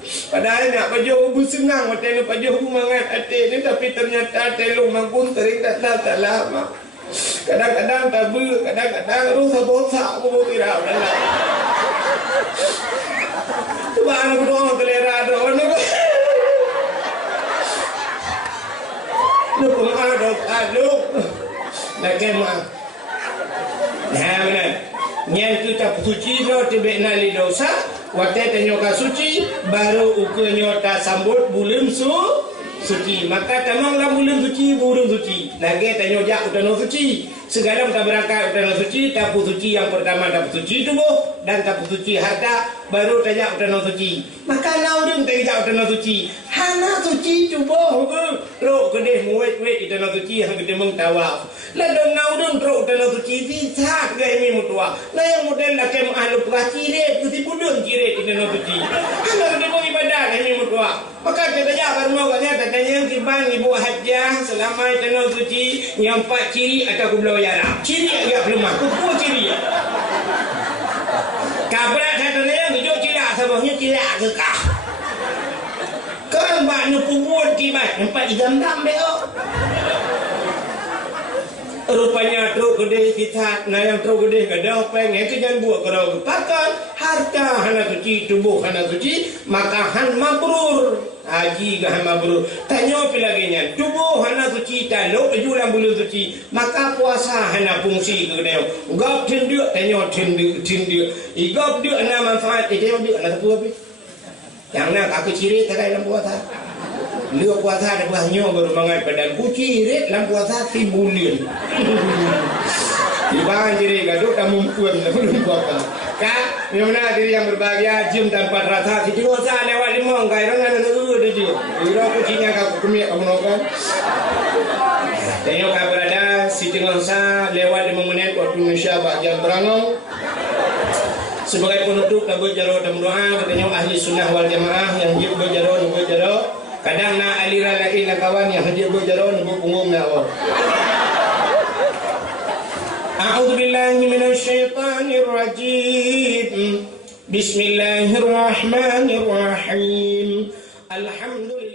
Padahal nak baju ubu senang hotel baju ubu mangat ate ni, tapi ternyata telung magun tering tak lama. Kadang-kadang tabu, kadang-kadang rusa bosa aku mau tirau dalam. Cuba anak doang telera doang ni. Lu pun ada alu. Nak kemah. Nah benar. Yang kita suci lo tibek nali dosa. Waktu tenyoka suci baru ukurnya tak sambut bulan suci. Maka tanonglah bulan suci burung suci. Lagi tenyo jak utano suci. Segala kita berangkat utano suci, tapu suci yang pertama tapu suci tubuh dan tapu suci harta, baru tajak utano suci. Maka naudeng tajak utano suci. Hana suci tubuh ro gede muet-muet utano suci yang gede mengtawaf. Lalu naudeng ro utano suci bisa gaya mutua. Nah yang model laki mahal pura ciret, kuti budung ciret utano suci. Hana gede mau ibadah gaya mutua. Maka kita jawab baru katanya yang timbang ibu hajjah selama utano suci yang 4 ciri atau kublau yara. Ciri agak lemah, kupu ciri. Kabrak katanya yang tujuh cilak sebabnya cilak kekah. Kan banyak puput kibat, nampak idam-dam beo. Rupanya truk gede kita, nah yang truk gede kada pengen kejan buat kerau kepakan harta hana suci tubuh hana suci maka han mabrur haji gah mabrur tanyo pilaginya tubuh hana suci talo julang bulu suci maka puasa hana fungsi kedeo gap tindu tanyo tindu igap dia ana manfaat dia ana apa yang nak aku ciri tak dalam puasa Lua puasa ada buahnya baru mangat badan kuci red dalam puasa tibulian. Di bawah jadi gaduh tak mumpuan belum puasa. Kan? Memang diri yang berbahagia jam tanpa rasa si dosa lewat limong kai orang ada dia je. Ira kucinya kau kemik kamu nokan. Tengok kau berada si tengah lewat 5 menit waktu Indonesia bak jam berangau. Sebagai penutup kita berjaro dan berdoa katanya ahli sunnah wal jamaah yang dia berjaro. Kadang nak aliran lain nak kawan yang hadir berjaro nak punggung nak awak. A'udzubillahi minasyaitanir rajim. Bismillahirrahmanirrahim. Alhamdulillah.